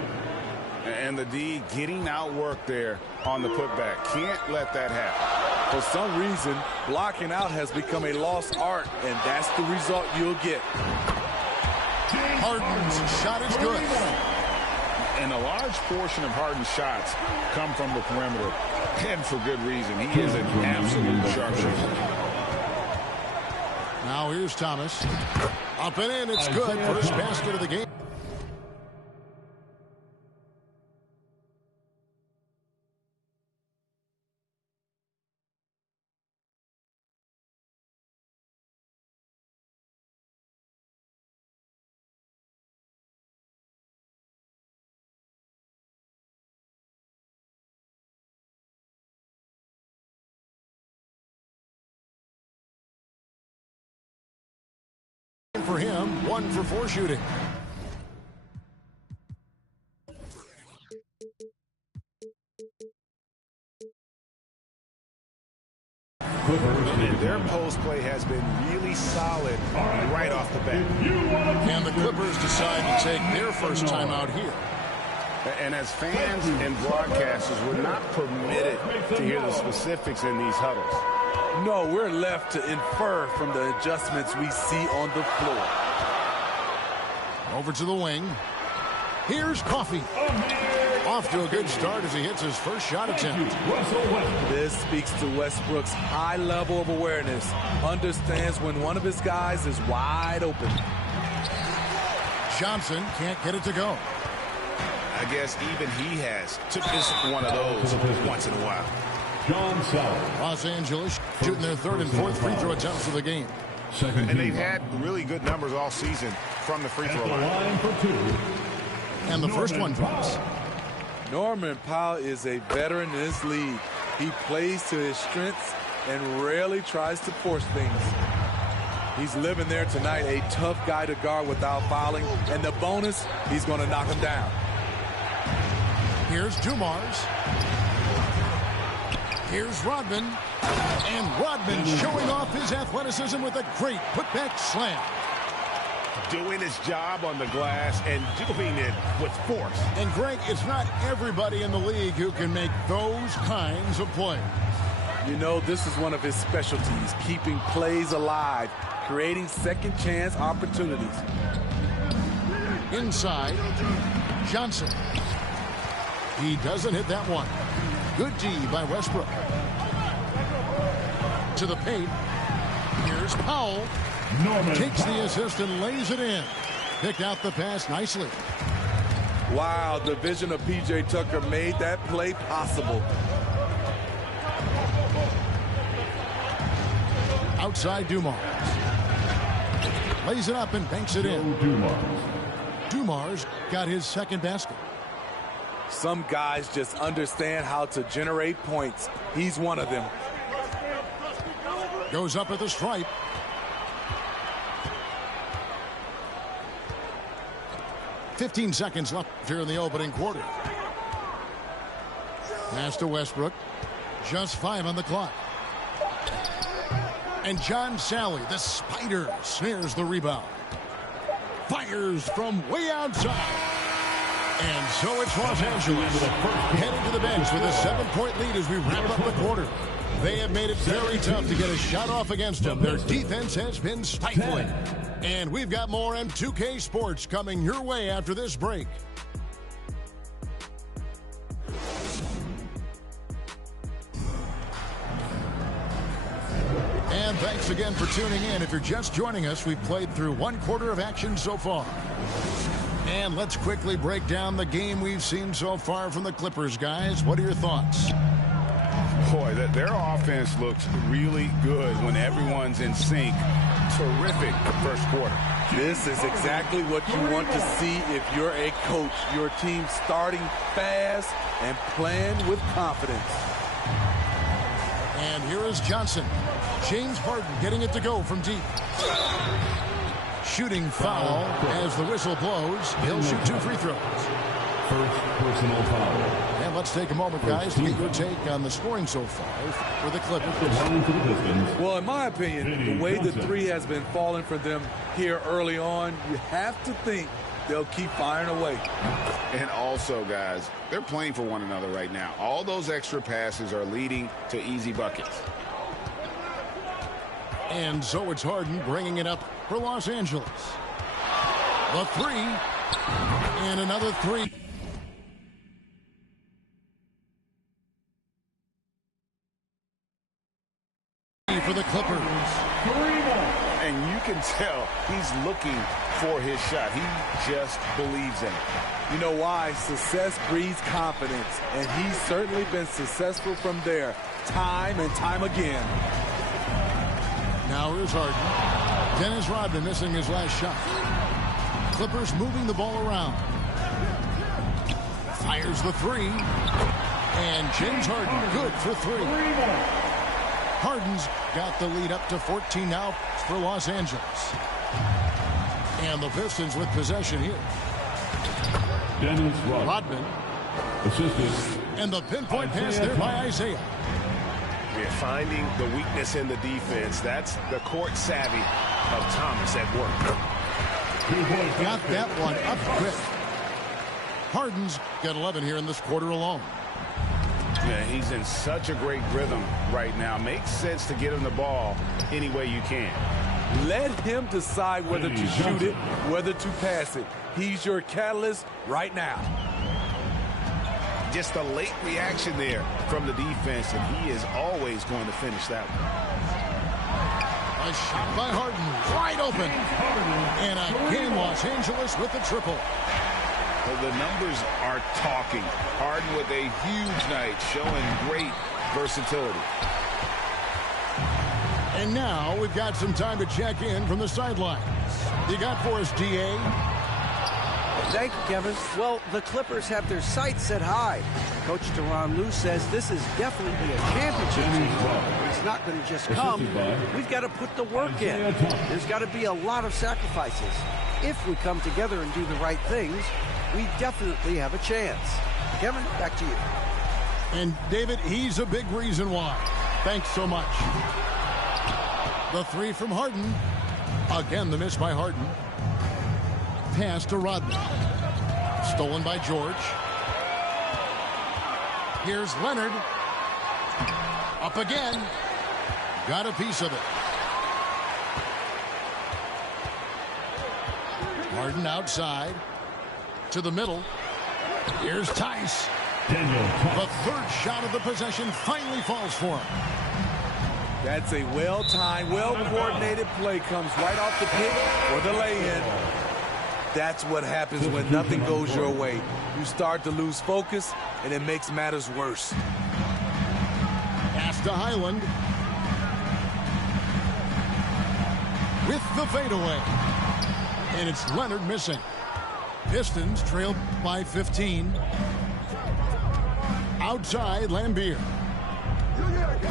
And the D getting outworked there on the putback. Can't let that happen. For some reason, blocking out has become a lost art, and that's the result you'll get. Harden's shot is good. And a large portion of Harden's shots come from the perimeter, and for good reason. He is an absolute sharpshooter. Now here's Thomas. Up and in, it's good. First basket of the game. For him, 1 for 4 shooting. And their post play has been really solid right off the bat. And the Clippers decide to take their first time out here. And as fans and broadcasters, we're not permitted to hear the specifics in these huddles. No, we're left to infer from the adjustments we see on the floor. Over to the wing. Here's Coffey. Off to a good start as he hits his first shot attempt. This speaks to Westbrook's high level of awareness. Understands when one of his guys is wide open. Johnson can't get it to go. I guess even he has to miss one of those once in a while. Los Angeles shooting their third and fourth free throw attempts of the game. And they've had really good numbers all season from the free throw line. And the first one drops. Norman Powell is a veteran in this league. He plays to his strengths and rarely tries to force things. He's living there tonight, a tough guy to guard without fouling. And the bonus, he's going to knock him down. Here's Dumars. Here's Rodman. And Rodman showing off his athleticism with a great putback slam. Doing his job on the glass and doing it with force. And Greg, it's not everybody in the league who can make those kinds of plays. You know, this is one of his specialties, keeping plays alive, creating second chance opportunities. Inside, Johnson. He doesn't hit that one. Good D by Westbrook. To the paint. Here's Powell. Takes the assist and lays it in. Picked out the pass nicely. Wow, the vision of P.J. Tucker made that play possible. Outside Dumars. Lays it up and banks it in. Dumars got his second basket. Some guys just understand how to generate points. He's one of them. Goes up at the stripe. "15 seconds left here in the opening quarter. Pass to Westbrook. Just 5 on the clock. And John Sally, the spider, snares the rebound. Fires from way outside. And so it's Los Angeles heading to the bench with a 7-point lead as we wrap up the quarter. They have made it very tough to get a shot off against them. Their defense has been stifling. And we've got more on 2K Sports coming your way after this break. And thanks again for tuning in. If you're just joining us, we've played through 1 quarter of action so far. And let's quickly break down the game we've seen so far from the Clippers, guys. What are your thoughts? Boy, their offense looks really good when everyone's in sync. Terrific first quarter. This is exactly what you want to see if you're a coach. Your team starting fast and playing with confidence. And here is Johnson. James Harden getting it to go from deep. Shooting foul as the whistle blows. He'll shoot 2 free throws. First personal foul. And let's take a moment, guys, to get your take on the scoring so far for the Clippers. Well, in my opinion, the way the 3 has been falling for them here early on, you have to think they'll keep firing away. And also, guys, they're playing for one another right now. All those extra passes are leading to easy buckets. And so it's Harden bringing it up for Los Angeles. The 3. And another 3. For the Clippers. And you can tell he's looking for his shot. He just believes in it. You know why? Success breeds confidence, and he's certainly been successful from there time and time again. Now here's Harden. Dennis Rodman missing his last shot. Clippers moving the ball around. Fires the 3. And James Harden good for 3. Harden's got the lead up to 14 now for Los Angeles. And the Pistons with possession here. Dennis Rodman. Assisted. And the pinpoint pass there by Isaiah. We're finding the weakness in the defense. That's the court savvy of Thomas at work. Got that one up quick. Harden's got 11 here in this quarter alone. Yeah, he's in such a great rhythm right now. Makes sense to get him the ball any way you can. Let him decide whether to shoot it, whether to pass it. He's your catalyst right now. Just a late reaction there from the defense, and he is always going to finish that one. A shot by Harden, wide open. And again, Los Angeles with the triple. Well, the numbers are talking. Harden with a huge night, showing great versatility. And now we've got some time to check in from the sidelines. You got for us, D.A.? Thank you, Kevin. Well, the Clippers have their sights set high. Coach Tyronn Lue says this is definitely a championship team. It's not going to just come. We've got to put the work in. There's got to be a lot of sacrifices. If we come together and do the right things, we definitely have a chance. Kevin, back to you. And David, he's a big reason why. Thanks so much. The 3 from Harden. Again, the miss by Harden. Pass to Rodman. Stolen by George. Here's Leonard. Up again. Got a piece of it. Harden outside. To the middle. Here's Tice. The 3rd shot of the possession finally falls for him. That's a well-timed, well-coordinated play. Comes right off the pick or the lay-in. That's what happens when nothing goes your way. You start to lose focus, and it makes matters worse. Pass to Highland. With the fadeaway. And it's Leonard missing. Pistons trail by 15. Outside, Lambeer.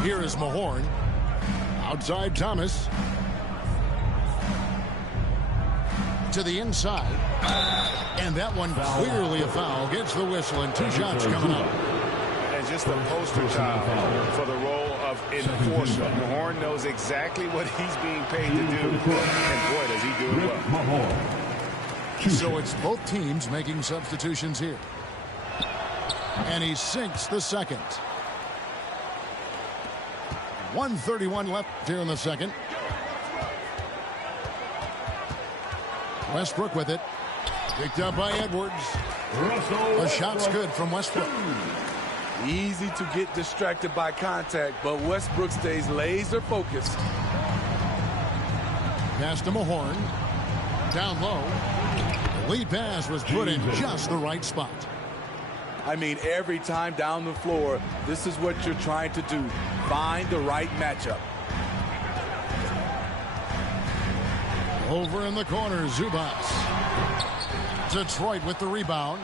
Here is Mahorn. Outside, Thomas. To the inside. And that one clearly a foul. Gets the whistle, and 2 shots coming up. And just a poster child for the role of enforcer. Mahorn knows exactly what he's being paid to do. And boy, does he do it well. So it's both teams making substitutions here. And he sinks the second. 1:31 left here in the second. Westbrook with it. Picked up by Edwards. The shot's good from Westbrook. Easy to get distracted by contact, but Westbrook stays laser focused. Pass to Mahorn. Down low. The lead pass was put in just the right spot. I mean, every time down the floor, this is what you're trying to do. Find the right matchup. Over in the corner, Zubats. Detroit with the rebound.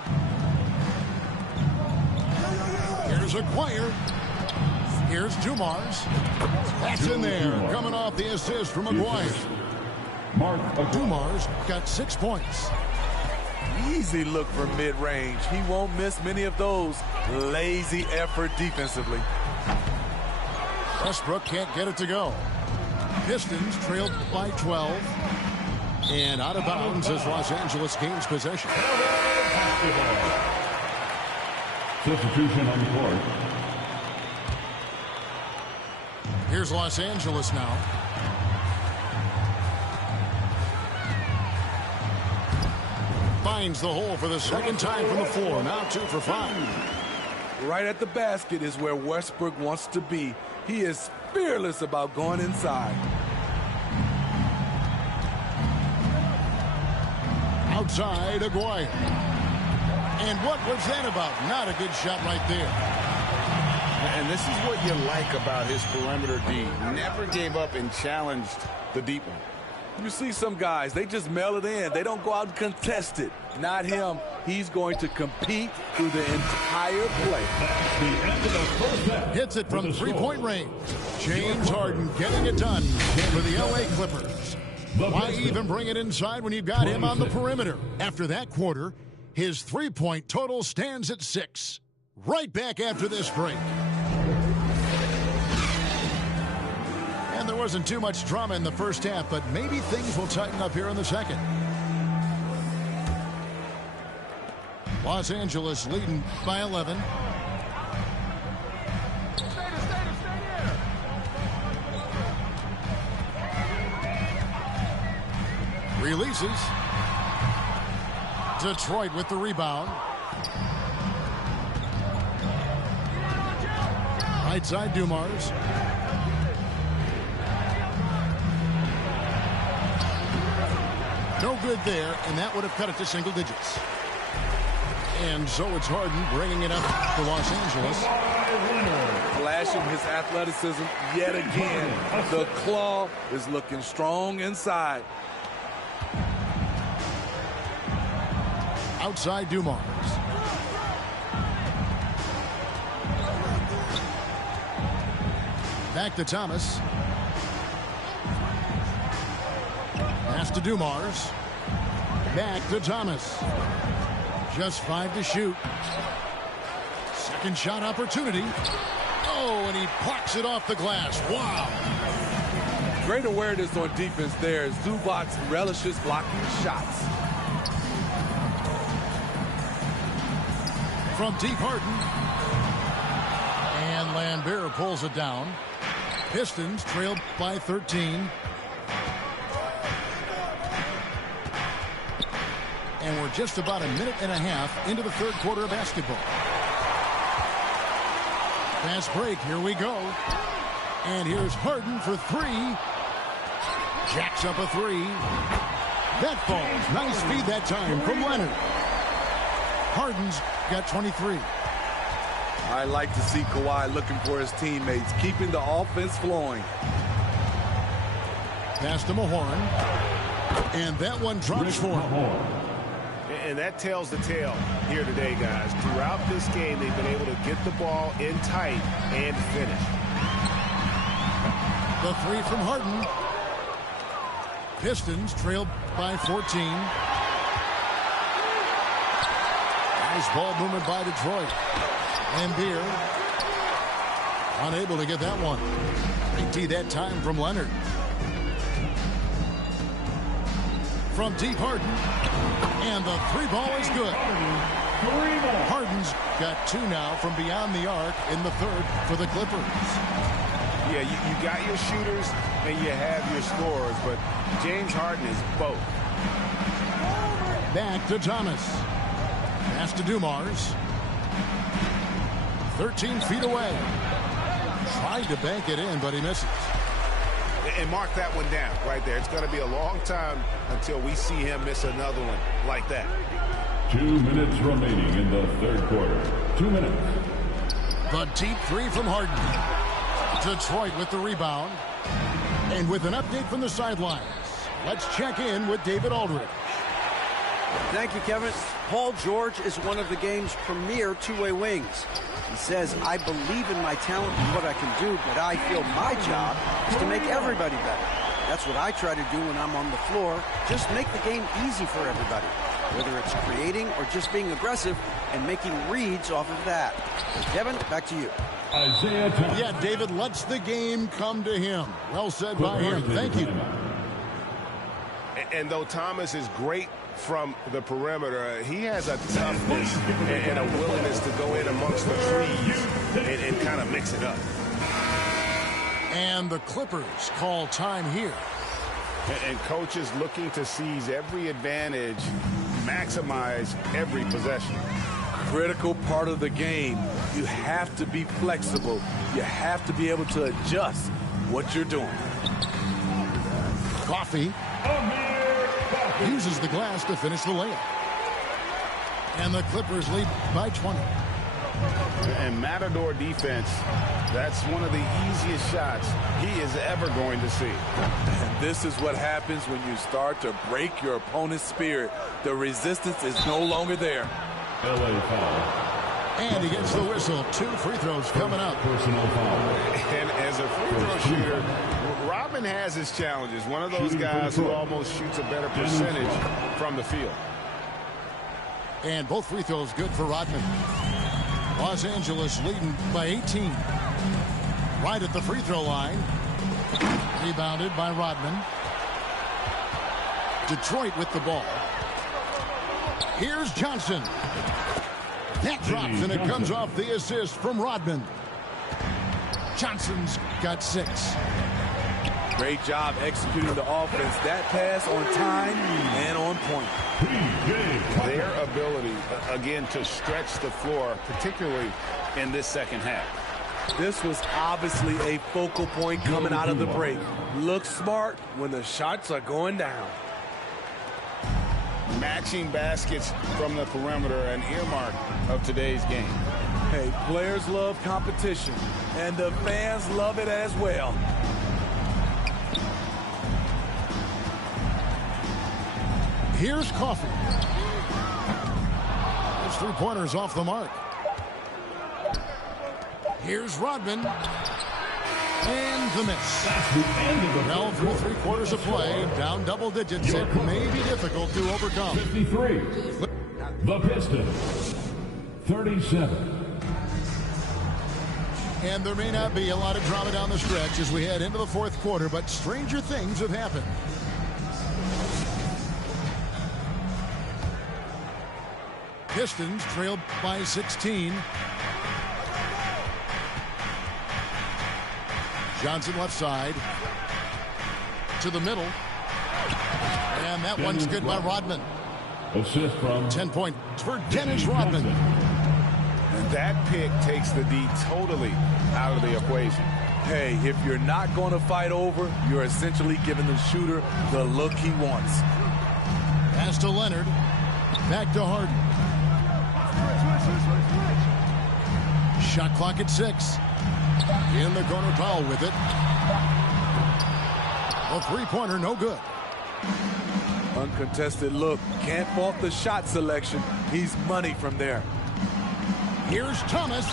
Here's Aguirre. Here's Dumars. That's in there, coming off the assist from Aguirre. Dumars got 6 points. Easy look from mid-range. He won't miss many of those. Lazy effort defensively. Westbrook can't get it to go. Pistons trailed by 12. And out of bounds as Los Angeles gains possession. Substitution on the court. Here's Los Angeles now. Finds the hole for the second time from the floor. Now 2 for 5. Right at the basket is where Westbrook wants to be. He is fearless about going inside. Outside, Aguirre. And what was that about? Not a good shot right there. And this is what you like about his perimeter D. Never gave up and challenged the deep one. You see some guys, they just mail it in. They don't go out and contest it. Not him. He's going to compete through the entire play. Hits it from three-point range. James Harden getting it done for the L.A. Clippers. Why even bring it inside when you've got him on the perimeter? After that quarter, his three-point total stands at 6. Right back after this break. And there wasn't too much drama in the first half, but maybe things will tighten up here in the second. Los Angeles leading by 11. Releases. Detroit with the rebound. Right side, Dumars. No good there, and that would have cut it to single digits. And so it's Harden bringing it up to Los Angeles. Flashing his athleticism yet again. The claw is looking strong inside. Outside, Dumars. Back to Thomas. Pass to Dumars. Back to Thomas. Just 5 to shoot. Second shot opportunity. Oh, and he parks it off the glass. Wow. Great awareness on defense there. Zubac relishes blocking shots. From deep, Harden. And Lambert pulls it down. Pistons trailed by 13. And we're just about a minute and a half into the third quarter of basketball. Fast break, here we go. And here's Harden for 3. Jacks up a 3. That falls. Nice feed that time from Leonard. Harden's got 23. I like to see Kawhi looking for his teammates, keeping the offense flowing. Pass to Mahorn. And that one drops for him. And that tells the tale here today, guys. Throughout this game, they've been able to get the ball in tight and finish. The 3 from Harden. Pistons trailed by 14. Nice ball movement by Detroit. Lambert unable to get that one. Big T that time from Leonard. from deep Harden. And the three ball is good. Harden's got 2 now from beyond the arc in the third for the Clippers. Yeah, you got your shooters and you have your scorers, but James Harden is both. Back to Thomas. Pass to Dumars. 13 feet away. Tried to bank it in, but he misses. And mark that one down right there. It's going to be a long time until we see him miss another one like that. 2 minutes remaining in the third quarter. 2 minutes. The deep three from Harden. Detroit with the rebound. And with an update from the sidelines, let's check in with David Aldridge. Thank you, Kevin. Paul George is one of the game's premier two-way wings. He says, I believe in my talent and what I can do, but I feel my job is to make everybody better. That's what I try to do when I'm on the floor. Just make the game easy for everybody, whether it's creating or just being aggressive and making reads off of that. Kevin, back to you. Yeah, David lets the game come to him. Well said by him. Thank you. And though Thomas is great from the perimeter, he has a toughness and a willingness to go in amongst the trees and kind of mix it up. And the Clippers call time here. And coaches looking to seize every advantage, maximize every possession. Critical part of the game. You have to be flexible. You have to be able to adjust what you're doing. Coffee uses the glass to finish the layup. And the Clippers lead by 20. And Matador defense, that's one of the easiest shots he is ever going to see. And this is what happens when you start to break your opponent's spirit. The resistance is no longer there. LA foul. And he gets the whistle. 2 free throws coming up. Personal foul. And as a free throw shooter, Rodman has his challenges. One of those guys who almost shoots a better percentage from the field. And both free throws good for Rodman. Los Angeles leading by 18. Right at the free throw line. Rebounded by Rodman. Detroit with the ball. Here's Johnson. That drops, and it comes off the assist from Rodman. Johnson's got 6. Great job executing the offense. That pass on time and on point. Their ability, again, to stretch the floor, particularly in this second half. This was obviously a focal point coming out of the break. Look smart when the shots are going down. Matching baskets from the perimeter, an earmark of today's game. Hey, players love competition, and the fans love it as well. Here's Coffee. His three-pointers off the mark. Here's Rodman. And the miss. Now through 3 quarters of play, down double digits. It may be difficult to overcome. 53. The Pistons. 37. And there may not be a lot of drama down the stretch as we head into the 4th quarter, but stranger things have happened. Pistons trailed by 16. Johnson left side to the middle. And that one's good by Rodman. Assist from 10 points for Dennis Rodman. And that pick takes the D totally out of the equation. Hey, if you're not going to fight over, you're essentially giving the shooter the look he wants. Pass to Leonard. Back to Harden. Shot clock at 6. In the corner, Powell with it. A three-pointer, no good. Uncontested look. Can't fault the shot selection. He's money from there. Here's Thomas.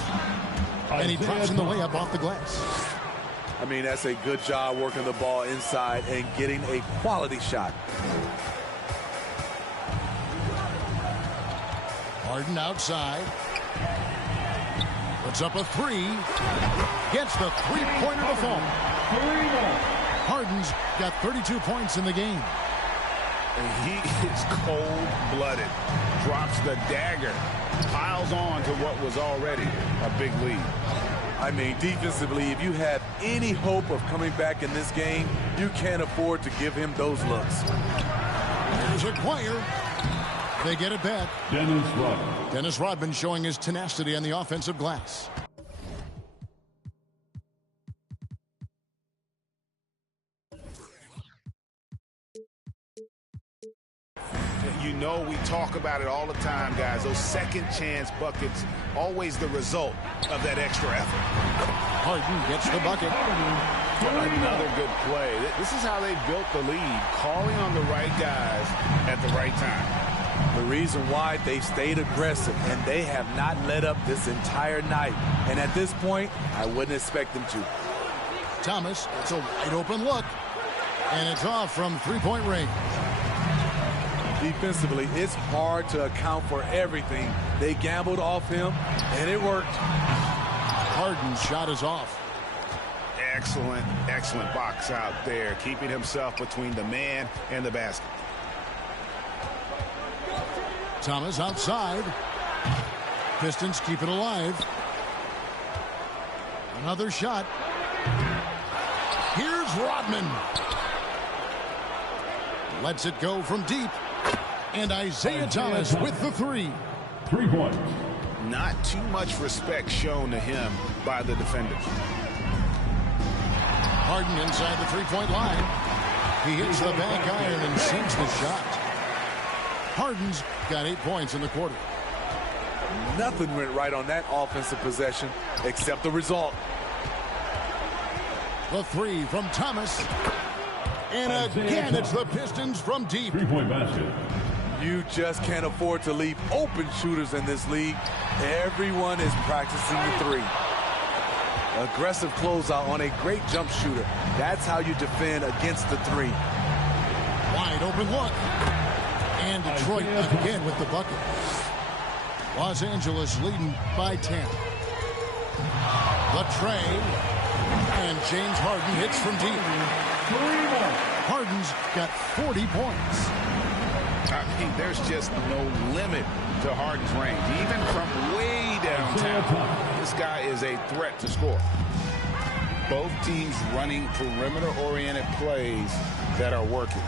And he drops in the layup off the glass. I mean, that's a good job working the ball inside and getting a quality shot. Harden outside. Puts up a 3. Gets the three-pointer to fall. Harden's got 32 points in the game. He is cold-blooded. Drops the dagger. Piles on to what was already a big lead. I mean, defensively, if you have any hope of coming back in this game, you can't afford to give him those looks. There's a choir. They get it back. Dennis Rodman showing his tenacity on the offensive glass. You know, we talk about it all the time, guys. Those second chance buckets, always the result of that extra effort. Harden gets the bucket. Another good play. This is how they built the lead, calling on the right guys at the right time. The reason why they stayed aggressive, and they have not let up this entire night. And at this point, I wouldn't expect them to. Thomas, it's a wide open look. And it's off from three-point range. Defensively, it's hard to account for everything. They gambled off him, and it worked. Harden's shot is off. Excellent, excellent box out there, keeping himself between the man and the basket. Thomas outside. Pistons keep it alive. Another shot. Here's Rodman. Lets it go from deep. And Isaiah Thomas with the three. 3 points. Not too much respect shown to him by the defenders. Harden inside the three-point line. He hits the back iron and sinks the shot. Harden's got 8 points in the quarter. Nothing went right on that offensive possession except the result. The three from Thomas. And again, it's the Pistons from deep. 3-point basket. You just can't afford to leave open shooters in this league. Everyone is practicing the three. Aggressive closeout on a great jump shooter. That's how you defend against the three. Wide open look. And Detroit again with the bucket. Los Angeles leading by 10. The tray. And James Harden hits from deep. Harden's got 40 points. I mean, there's just no limit to Harden's range. Even from way downtown, this guy is a threat to score. Both teams running perimeter-oriented plays that are working.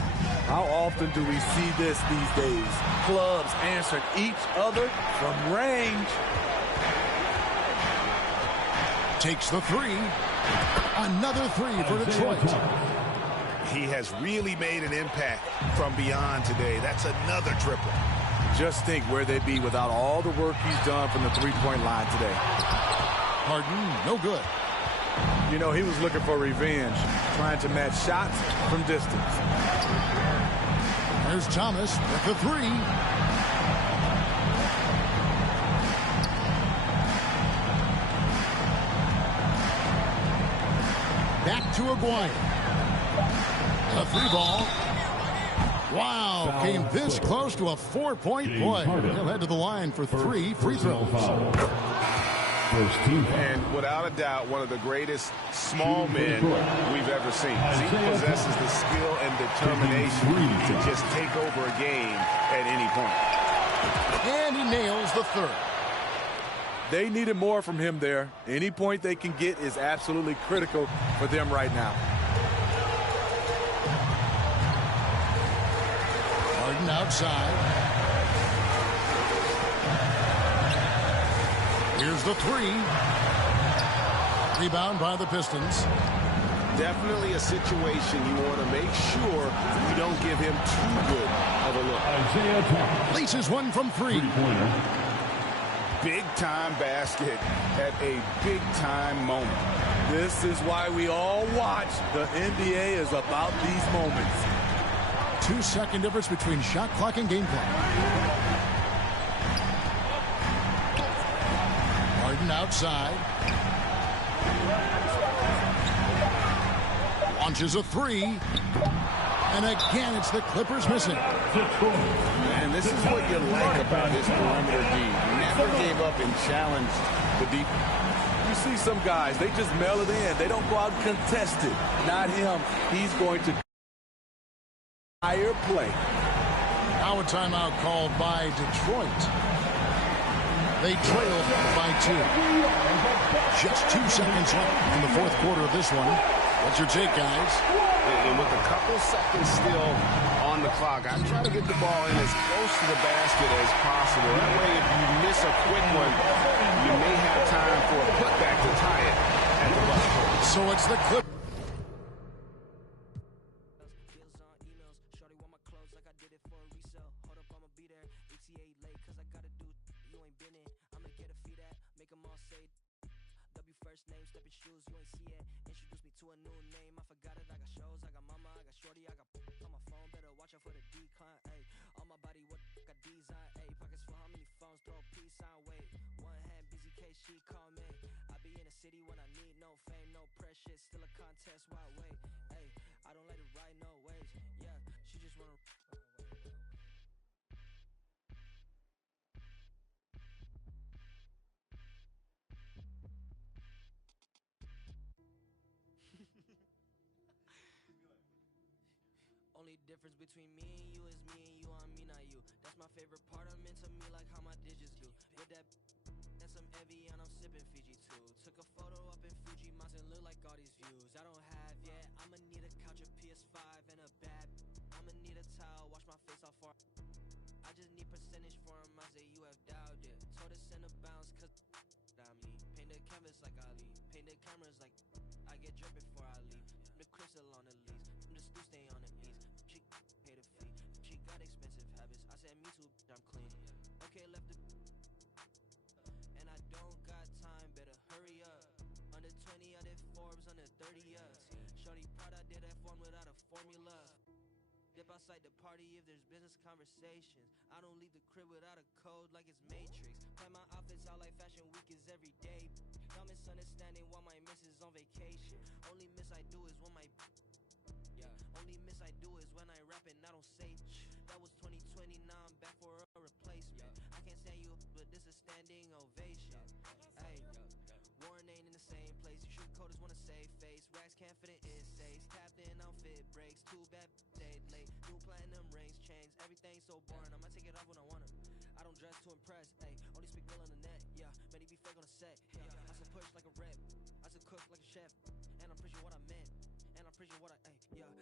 How often do we see this these days? Clubs answering each other from range. Takes the three. Another three for Detroit. He has really made an impact from beyond today. That's another triple. Just think where they'd be without all the work he's done from the three-point line today. Harden, no good. You know, he was looking for revenge, trying to match shots from distance. There's Thomas with the three. Back to Aguirre. A three ball. Wow, came this close to a 4-point play. He'll head to the line for 3 free throws. And without a doubt, one of the greatest small men we've ever seen. He possesses the skill and determination to just take over a game at any point. And he nails the third. They needed more from him there. Any point they can get is absolutely critical for them right now. Harden outside. Here's the three. Rebound by the Pistons. Definitely a situation you want to make sure you don't give him too good of a look. Laces one from three. Big-time basket at a big-time moment. This is why we all watch. The NBA is about these moments. 2-second difference between shot clock and game clock. Harden outside. Launches a three. And again, it's the Clippers missing. And this is what you like about his perimeter D. Never gave up and challenged the deep. You see some guys, they just mail it in. They don't go out and contest it. Not him. He's going to higher play. Now a timeout called by Detroit. They trail by 2. Just 2 seconds left in the fourth quarter of this one. What's your take, guys? And with a couple seconds still on the clock, I try to get the ball in as close to the basket as possible. That way, if you miss a quick one, you may have time for a putback to tie it at the bus court. So it's the Clip. Only difference between me and you is me and you on me, not you. That's my favorite part. I'm into me like how my digits do. With that and some Evian, I'm sipping Fiji too. Took a photo up in Fuji Mountain, look like all these views I don't have yet. I'ma need a couch, a PS5, and a bad. I'ma need a towel, wash my face off for. I just need percentage for him. I say you have dialed it. Told us in a bounce, cause I'm me. Paint the canvas like Ali. Paint the cameras like I get dripped before I leave. The crystal on the lease. I'm just to stay on the east. She paid a fee. She got expensive habits. I said me too, I'm clean. Okay, left the and I don't got time, better hurry up. Under 20, I did Forbes, under 30, Shorty proud I did that form without a formula. Dip outside the party if there's business conversations. I don't leave the crib without a code like it's Matrix. Plan my outfits out like fashion week is every day. Y'all misunderstanding while my miss is on vacation. Only miss I do is when my only miss I do is when I rap and I don't say. That was 2020, now I'm back for a replacement. I can't stand you, but this is standing ovation. Hey, Warren ain't in the same place. You shoot coders wanna save face. Racks can't fit in essays. Tapped in outfit breaks. Too bad stayed late. New platinum rings, chains. Everything's so boring. I'ma take it off when I wanna. I don't dress to impress. Hey, only speak real on the net. Yeah, many be fake on the set. Yeah, I still push like a rep. I still cook like a chef. And I'm preaching what I meant. And I'm preaching what I. Hey, yeah.